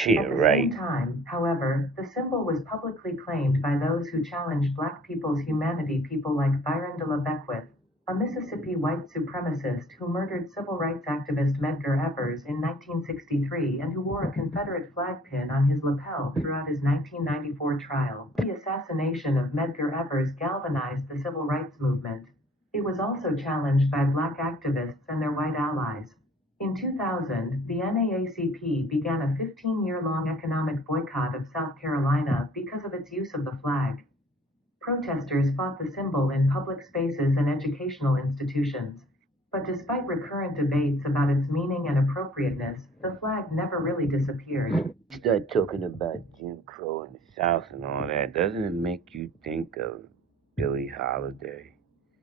Yeah, At the right. same time, however, the symbol was publicly claimed by those who challenged black people's humanity, people like Byron de la Beckwith, a Mississippi white supremacist who murdered civil rights activist Medgar Evers in 1963 and who wore a Confederate flag pin on his lapel throughout his 1994 trial. The assassination of Medgar Evers galvanized the civil rights movement. It was also challenged by black activists and their white allies. In 2000, the NAACP began a 15-year-long economic boycott of South Carolina because of its use of the flag. Protesters fought the symbol in public spaces and educational institutions. But despite recurrent debates about its meaning and appropriateness, the flag never really disappeared. Start talking about Jim Crow in the South and all that. Doesn't it make you think of Billie Holiday?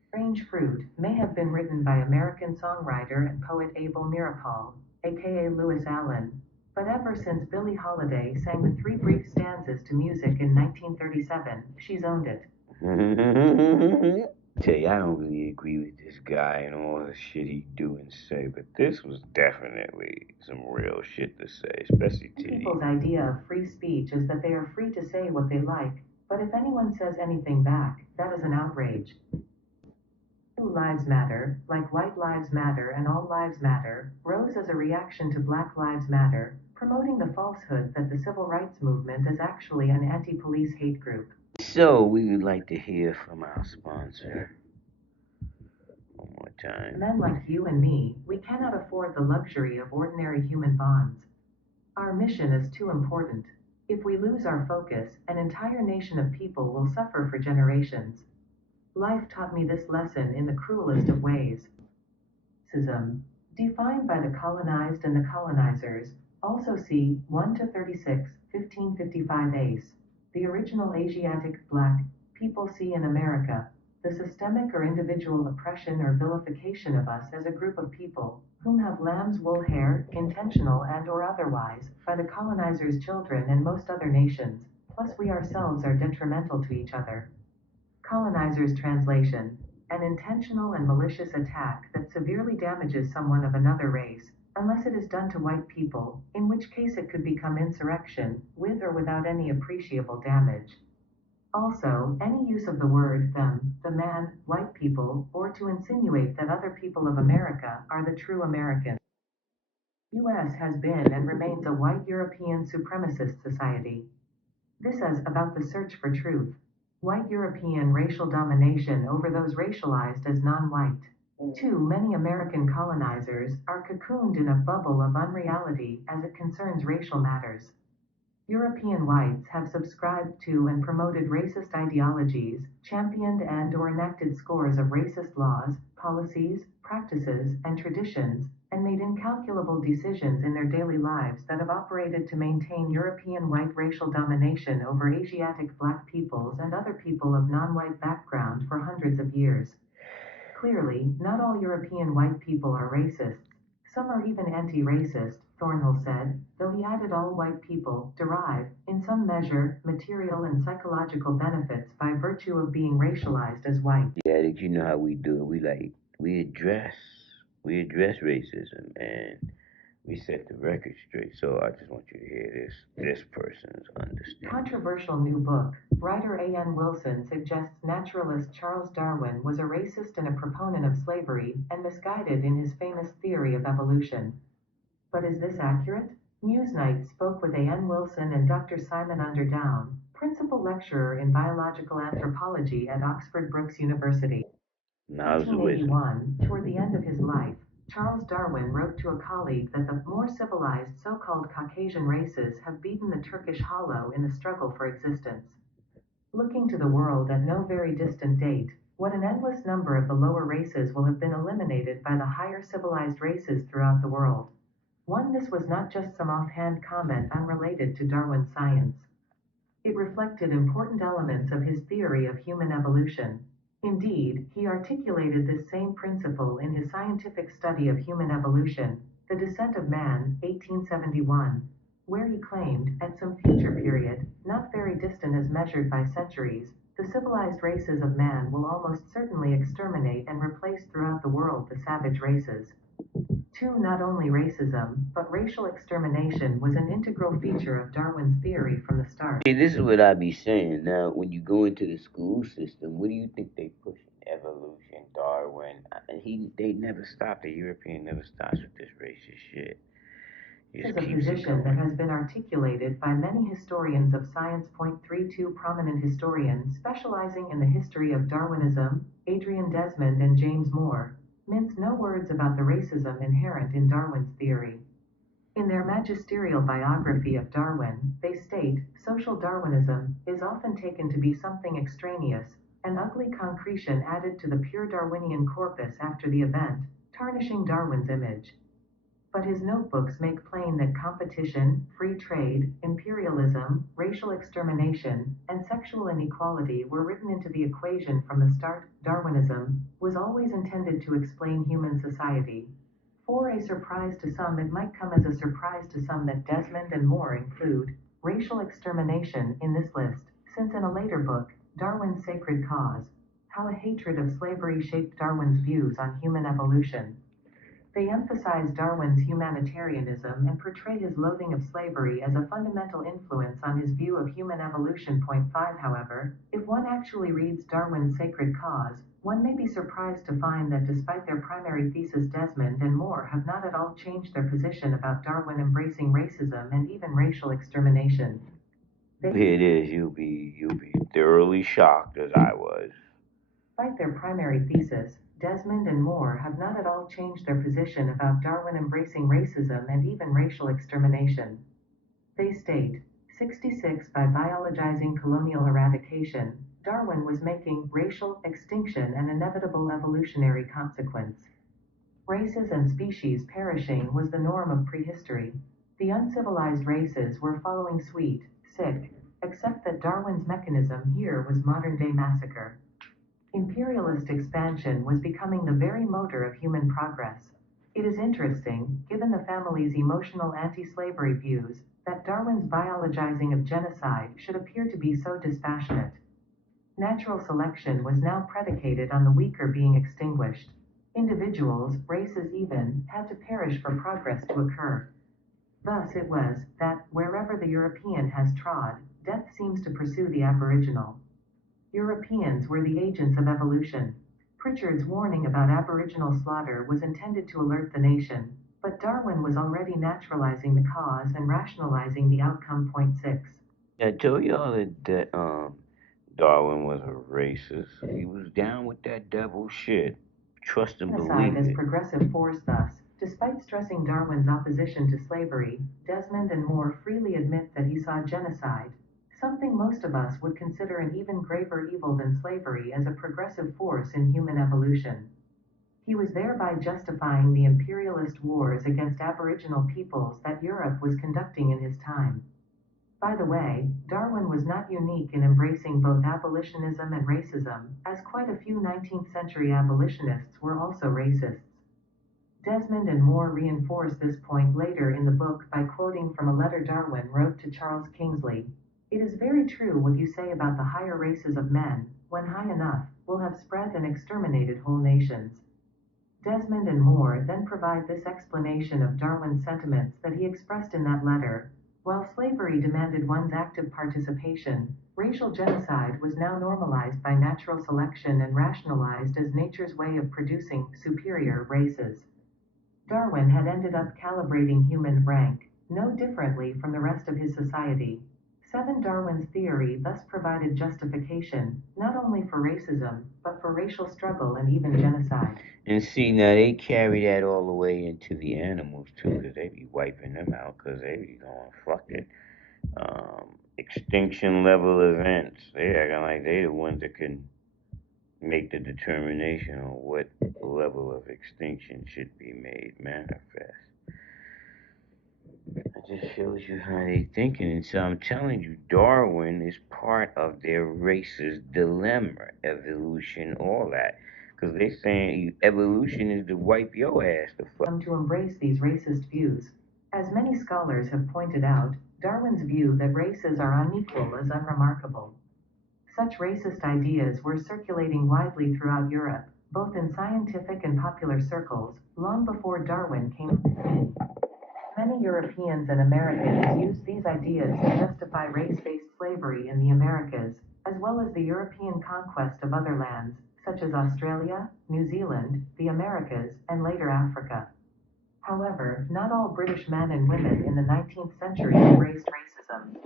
Strange Fruit may have been written by American songwriter and poet Abel Meeropol, aka Lewis Allen, but ever since Billie Holiday sang the three brief stanzas to music in 1937, she's owned it. Tell you, I don't really agree with this guy and all the shit he do and say, but this was definitely some real shit to say, especially to People's you. idea of free speech is that they are free to say what they like, but if anyone says anything back, that is an outrage. Blue Lives Matter, like White Lives Matter and All Lives Matter, rose as a reaction to Black Lives Matter, promoting the falsehood that the civil rights movement is actually an anti-police hate group. So, we would like to hear from our sponsor one more time. Men like you and me, we cannot afford the luxury of ordinary human bonds. Our mission is too important. If we lose our focus, an entire nation of people will suffer for generations. Life taught me this lesson in the cruelest of ways. Racism, defined by the colonized and the colonizers, also see 1 to 36, 1555 ACE. The original Asiatic black people see in America, the systemic or individual oppression or vilification of us as a group of people, whom have lamb's wool hair, intentional and or otherwise, by the colonizers' children and most other nations, plus we ourselves are detrimental to each other. Colonizer's translation: an intentional and malicious attack that severely damages someone of another race, unless it is done to white people, in which case it could become insurrection, with or without any appreciable damage. Also, any use of the word them, the man, white people, or to insinuate that other people of America are the true Americans. U.S. has been and remains a white European supremacist society. This is about the search for truth. White European racial domination over those racialized as non-white. Too many American colonizers are cocooned in a bubble of unreality as it concerns racial matters. European whites have subscribed to and promoted racist ideologies, championed and or enacted scores of racist laws, policies, practices, and traditions, and made incalculable decisions in their daily lives that have operated to maintain European white racial domination over Asiatic black peoples and other people of non-white background for hundreds of years. Clearly, not all European white people are racists. Some are even anti-racist, Thornhill said, though he added all white people derive, in some measure, material and psychological benefits by virtue of being racialized as white. Yeah, did you know how we do it? We address racism and we set the record straight. So I just want you to hear this person's understanding. Controversial new book. Writer A.N. Wilson suggests naturalist Charles Darwin was a racist and a proponent of slavery, and misguided in his famous theory of evolution. But is this accurate? Newsnight spoke with A.N. Wilson and Dr. Simon Underdown, principal lecturer in biological anthropology at Oxford Brookes University. In Knowledge of wisdom. 1881, toward the end of his life, Charles Darwin wrote to a colleague that the more civilized so-called Caucasian races have beaten the Turkish hollow in the struggle for existence. Looking to the world at no very distant date, what an endless number of the lower races will have been eliminated by the higher civilized races throughout the world. This was not just some offhand comment unrelated to Darwin's science. It reflected important elements of his theory of human evolution. Indeed, he articulated this same principle in his scientific study of human evolution, The Descent of Man, 1871, where he claimed, at some future period, not very distant as measured by centuries, the civilized races of man will almost certainly exterminate and replace throughout the world the savage races. 2. Not only racism, but racial extermination was an integral feature of Darwin's theory from the start. See, this is what I be saying. Now, when you go into the school system, what do you think they push? Evolution, Darwin. They never stop. The European never stops with this racist shit. He This just is a keeps it position that going. has been articulated by many historians of science. 32 Prominent historians specializing in the history of Darwinism, Adrian Desmond and James Moore, mince no words about the racism inherent in Darwin's theory. In their magisterial biography of Darwin, they state, social Darwinism is often taken to be something extraneous, an ugly concretion added to the pure Darwinian corpus after the event, tarnishing Darwin's image. But his notebooks make plain that competition, free trade, imperialism, racial extermination, and sexual inequality were written into the equation from the start. Darwinism was always intended to explain human society. For a surprise to some, it might come as a surprise to some that Desmond and Moore include racial extermination in this list, since in a later book, Darwin's Sacred Cause, how a hatred of slavery shaped Darwin's views on human evolution. They emphasize Darwin's humanitarianism and portray his loathing of slavery as a fundamental influence on his view of human evolution. 5 However, if one actually reads Darwin's Sacred Cause, one may be surprised to find that despite their primary thesis, Desmond and Moore have not at all changed their position about Darwin embracing racism and even racial extermination. Here it is. You'll be thoroughly shocked as I was. Despite their primary thesis, Desmond and Moore have not at all changed their position about Darwin embracing racism and even racial extermination. They state, 66 By biologizing colonial eradication, Darwin was making racial extinction an inevitable evolutionary consequence. Races and species perishing was the norm of prehistory. The uncivilized races were following suit, except that Darwin's mechanism here was modern-day massacre. Imperialist expansion was becoming the very motor of human progress. It is interesting, given the family's emotional anti-slavery views, that Darwin's biologizing of genocide should appear to be so dispassionate. Natural selection was now predicated on the weaker being extinguished. Individuals, races even, had to perish for progress to occur. Thus it was, that, wherever the European has trod, death seems to pursue the aboriginal. Europeans were the agents of evolution. Pritchard's warning about Aboriginal slaughter was intended to alert the nation, but Darwin was already naturalizing the cause and rationalizing the outcome. 6. I told y'all that Darwin was a racist. He was down with that devil shit. Trust and Genocide believe as it. progressive force. Thus, despite stressing Darwin's opposition to slavery, Desmond and Moore freely admit that he saw genocide, something most of us would consider an even graver evil than slavery, as a progressive force in human evolution. He was thereby justifying the imperialist wars against Aboriginal peoples that Europe was conducting in his time. By the way, Darwin was not unique in embracing both abolitionism and racism, as quite a few 19th century abolitionists were also racists. Desmond and Moore reinforce this point later in the book by quoting from a letter Darwin wrote to Charles Kingsley. It is very true what you say about the higher races of men, when high enough, will have spread and exterminated whole nations. Desmond and Moore then provide this explanation of Darwin's sentiments that he expressed in that letter. While slavery demanded one's active participation, racial genocide was now normalized by natural selection and rationalized as nature's way of producing superior races. Darwin had ended up calibrating human rank, no differently from the rest of his society. 7 Darwin's theory thus provided justification, not only for racism, but for racial struggle and even genocide. And see, now they carry that all the way into the animals too, because they be wiping them out, because they be going, fuck it. Extinction level events. They acting like they the ones that can make the determination on what level of extinction should be made manifest. It just shows you how they thinking. And so I'm telling you, Darwin is part of their race's dilemma, evolution, all that. Because they saying evolution is to wipe your ass the fuck. To embrace these racist views. As many scholars have pointed out, Darwin's view that races are unequal is unremarkable. Such racist ideas were circulating widely throughout Europe, both in scientific and popular circles, long before Darwin came to be. Many Europeans and Americans used these ideas to justify race-based slavery in the Americas, as well as the European conquest of other lands, such as Australia, New Zealand, the Americas, and later Africa. However, not all British men and women in the 19th century embraced racism.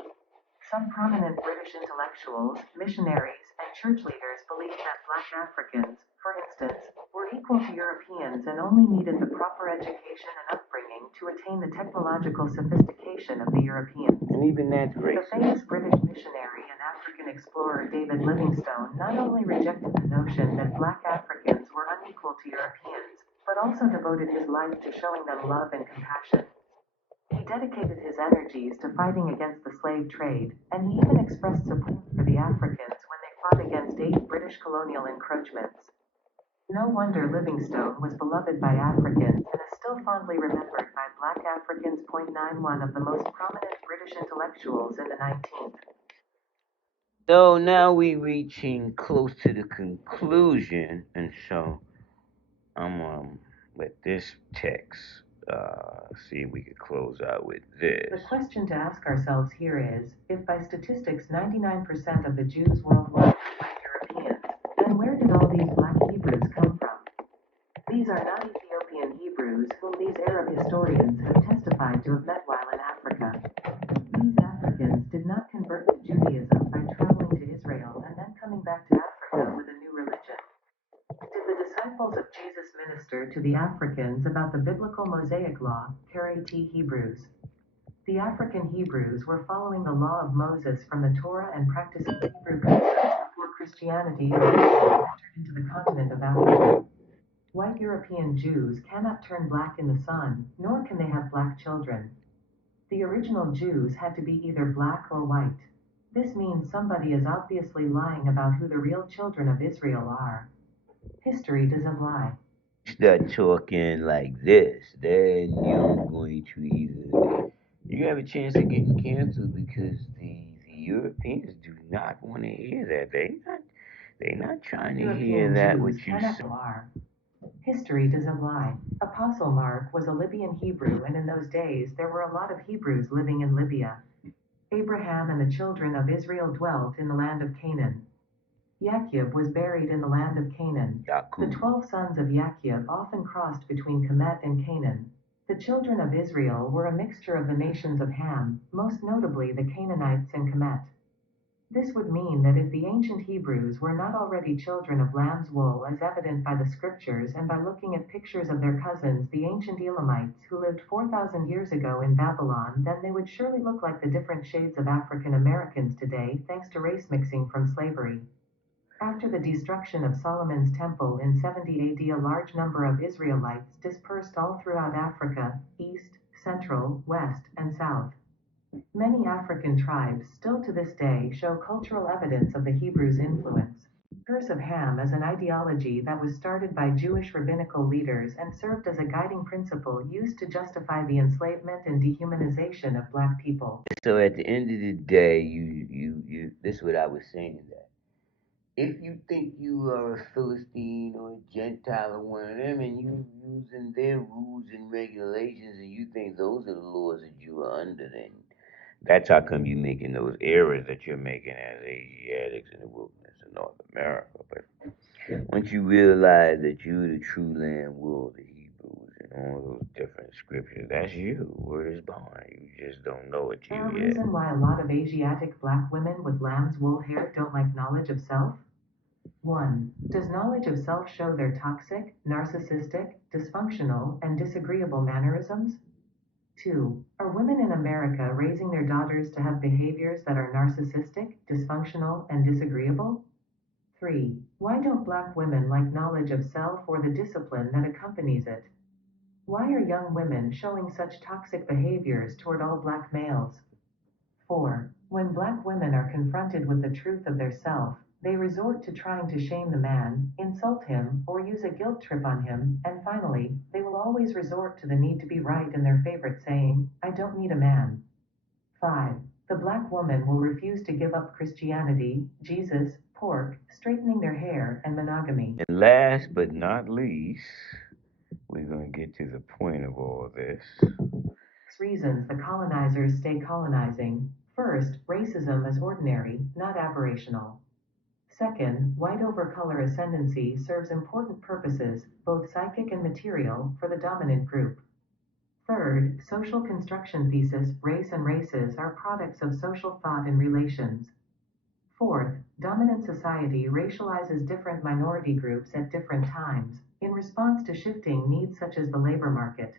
Some prominent British intellectuals, missionaries, and church leaders believed that black Africans, for instance, were equal to Europeans and only needed the proper education and upbringing to attain the technological sophistication of the Europeans. And even that's The racist. famous British missionary and African explorer David Livingstone not only rejected the notion that black Africans were unequal to Europeans, but also devoted his life to showing them love and compassion. He dedicated his energies to fighting against the slave trade, and he even expressed support for the Africans when they fought against 8 British colonial encroachments. No wonder Livingstone was beloved by Africans and is still fondly remembered by black Africans. 91 of the most prominent British intellectuals in the 19th. So now we reaching close to the conclusion, and so I'm let this text see if we could close out with this. The question to ask ourselves here is, if by statistics 99% of the Jews worldwide are white Europeans, then where did all these black Hebrews come from? These are not Ethiopian Hebrews whom these Arab historians have testified to have met while in Africa. These Africans did not convert to Judaism by traveling to Israel and then coming back to Africa with a new religion. Did the disciples of Jesus minister to the Africans about the biblical Mosaic law, Karaite Hebrews? The African Hebrews were following the law of Moses from the Torah and practicing Hebrew customs before Christianity entered into the continent of Africa. White European Jews cannot turn black in the sun, nor can they have black children. The original Jews had to be either black or white. This means somebody is obviously lying about who the real children of Israel are. History doesn't lie. Start talking like this, then you're going to you have a chance of getting canceled because the Europeans do not want to hear that. They're not trying to hear European that Jews what you cannot say. lie. History doesn't lie. Apostle Mark was a Libyan Hebrew, and in those days there were a lot of Hebrews living in Libya. Abraham and the children of Israel dwelt in the land of Canaan. Yaqub was buried in the land of Canaan. The 12 sons of Yaqub often crossed between Kemet and Canaan. The children of Israel were a mixture of the nations of Ham, most notably the Canaanites and Kemet. This would mean that if the ancient Hebrews were not already children of lamb's wool as evident by the scriptures and by looking at pictures of their cousins the ancient Elamites who lived 4,000 years ago in Babylon, then they would surely look like the different shades of African Americans today thanks to race mixing from slavery. After the destruction of Solomon's temple in 70 AD, a large number of Israelites dispersed all throughout Africa, east, central, west, and south. Many African tribes still to this day show cultural evidence of the Hebrews' influence. Curse of Ham is an ideology that was started by Jewish rabbinical leaders and served as a guiding principle used to justify the enslavement and dehumanization of black people. So at the end of the day, you this is what I was saying, that if you think you are a Philistine or a Gentile or one of them, and you using their rules and regulations, and you think those are the laws that you are under, then that's how come you making those errors that you're making as Asiatics in the wilderness of North America. But once you realize that you're the true land will, the Hebrews, and all those different scriptures, that's you. Word is bond. You just don't know it Is there a yet. reason why a lot of Asiatic black women with lamb's wool hair don't like knowledge of self? 1. Does knowledge of self show their toxic, narcissistic, dysfunctional, and disagreeable mannerisms? 2. Are women in America raising their daughters to have behaviors that are narcissistic, dysfunctional, and disagreeable? 3. Why don't black women like knowledge of self or the discipline that accompanies it? Why are young women showing such toxic behaviors toward all black males? 4. When black women are confronted with the truth of their self, they resort to trying to shame the man, insult him, or use a guilt trip on him, and finally, they will always resort to the need to be right in their favorite saying, I don't need a man. 5. The black woman will refuse to give up Christianity, Jesus, pork, straightening their hair, hair, and monogamy. And last but not least, we're going to get to the point of all this. Reasons the colonizers stay colonizing. First, racism is ordinary, not aberrational. Second, white over color ascendancy serves important purposes, both psychic and material, for the dominant group. Third, social construction thesis, race and races are products of social thought and relations. Fourth, dominant society racializes different minority groups at different times, in response to shifting needs such as the labor market.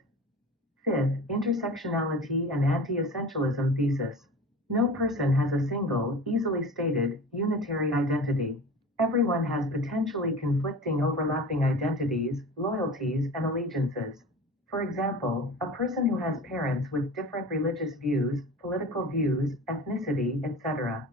Fifth, intersectionality and anti-essentialism thesis. No person has a single, easily stated, unitary identity. Everyone has potentially conflicting overlapping identities, loyalties, and allegiances. For example, a person who has parents with different religious views, political views, ethnicity, etc.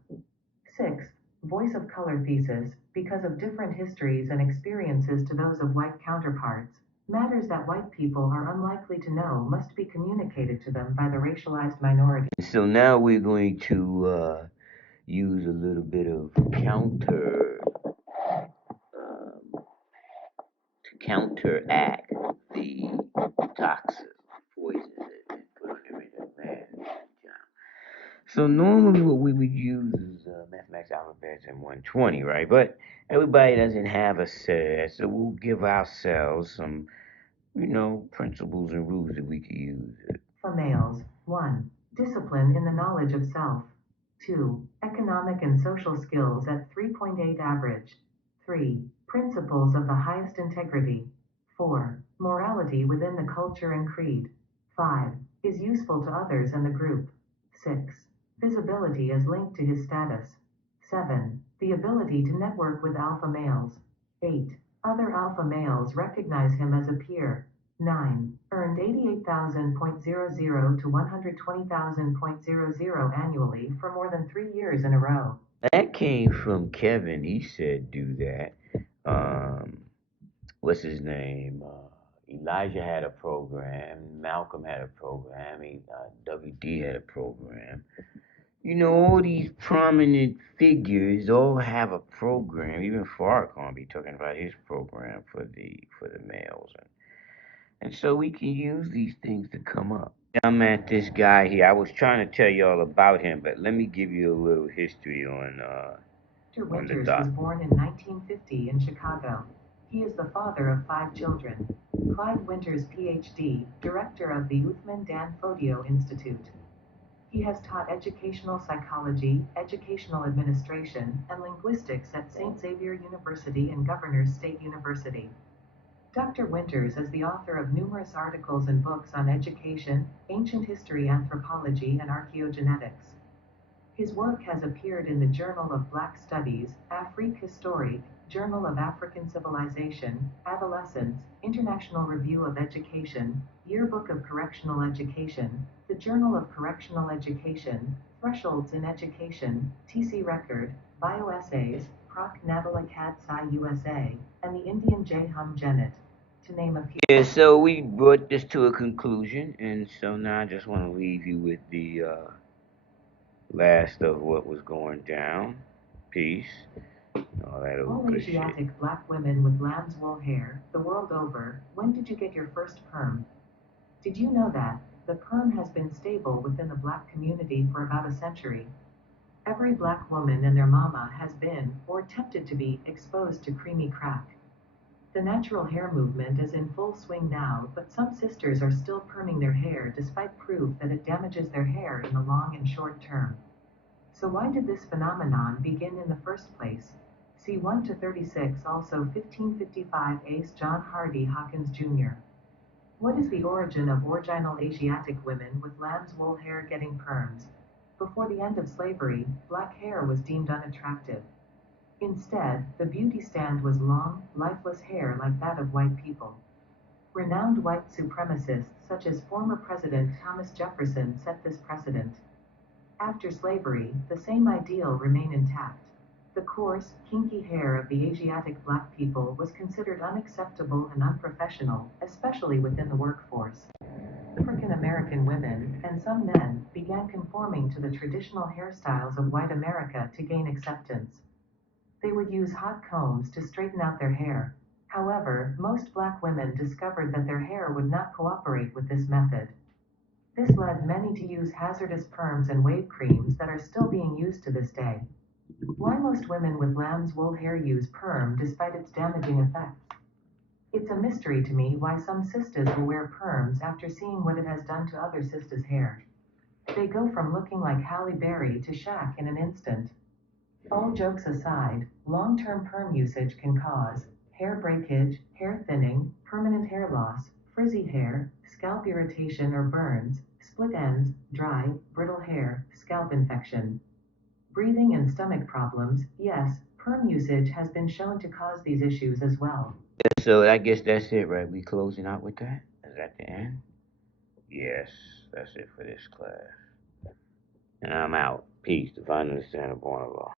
Sixth, voice of color thesis, because of different histories and experiences to those of white counterparts, matters that white people are unlikely to know must be communicated to them by the racialized minority. So now we're going to use a little bit of um, to counteract the toxin poison that been put on everything man. So normally what we would use is mathematics alphabets and 120, right? But everybody doesn't have a set, so we'll give ourselves some, principles and rules that we can use. For males, 1. Discipline in the knowledge of self. 2. Economic and social skills at 3.8 average. 3. Principles of the highest integrity. 4. Morality within the culture and creed. 5. Is useful to others and the group. 6. Visibility as linked to his status. 7. The ability to network with alpha males. 8. Other alpha males recognize him as a peer. 9. Earned 88,000.00 to 120,000.00 annually for more than 3 years in a row. That came from Kevin. He said do that. What's his name? Elijah had a program. Malcolm had a program. WD had a program. All these prominent figures all have a program. Even Farrakhan be talking about his program for the males, and so we can use these things to come up. I'm at this guy here. I was trying to tell you all about him, but let me give you a little history on Dr. the Winters doc. was born in 1950 in Chicago. He is the father of 5 children. Clyde Winters, Ph.D., director of the Uthman Dan Fodio Institute. He has taught educational psychology, educational administration, and linguistics at St. Xavier University and Governors State University. Dr. Winters is the author of numerous articles and books on education, ancient history, anthropology, and archaeogenetics. His work has appeared in the Journal of Black Studies, Afrique Historique, Journal of African Civilization, Adolescence, International Review of Education, Yearbook of Correctional Education, the Journal of Correctional Education, Thresholds in Education, TC Record, Bioessays, Proc Natal Acad Sci USA, and the Indian J. Hum Genet, to name a few. Yeah, so we brought this to a conclusion, and so now I just want to leave you with the last of what was going down. Peace. All that old All good shit. Asiatic black women with lamb's wool hair, the world over. When did you get your first perm? Did you know that the perm has been stable within the black community for about a century? Every black woman and their mama has been, or attempted to be, exposed to creamy crack. The natural hair movement is in full swing now, but some sisters are still perming their hair despite proof that it damages their hair in the long and short term. So why did this phenomenon begin in the first place? See 1 to 36, also 1555 Ace John Hardy Hawkins Jr. What is the origin of original Asiatic women with lamb's wool hair getting perms? Before the end of slavery, black hair was deemed unattractive. Instead, the beauty stand was long, lifeless hair like that of white people. Renowned white supremacists such as former President Thomas Jefferson set this precedent. After slavery, the same ideal remained intact. The coarse, kinky hair of the Asiatic black people was considered unacceptable and unprofessional, especially within the workforce. African American women, and some men, began conforming to the traditional hairstyles of white America to gain acceptance. They would use hot combs to straighten out their hair. However, most black women discovered that their hair would not cooperate with this method. This led many to use hazardous perms and wave creams that are still being used to this day. Why most women with lamb's wool hair use perm despite its damaging effects? It's a mystery to me why some sisters will wear perms after seeing what it has done to other sisters' hair. They go from looking like Halle Berry to Shaq in an instant. All jokes aside, long-term perm usage can cause hair breakage, hair thinning, permanent hair loss, frizzy hair, scalp irritation or burns, split ends, dry, brittle hair, scalp infection. Breathing and stomach problems, yes, perm usage has been shown to cause these issues as well. So I guess that's it, right? We closing out with that? Is that the end? Yes, that's it for this class. And I'm out. Peace. Divine understanding of all.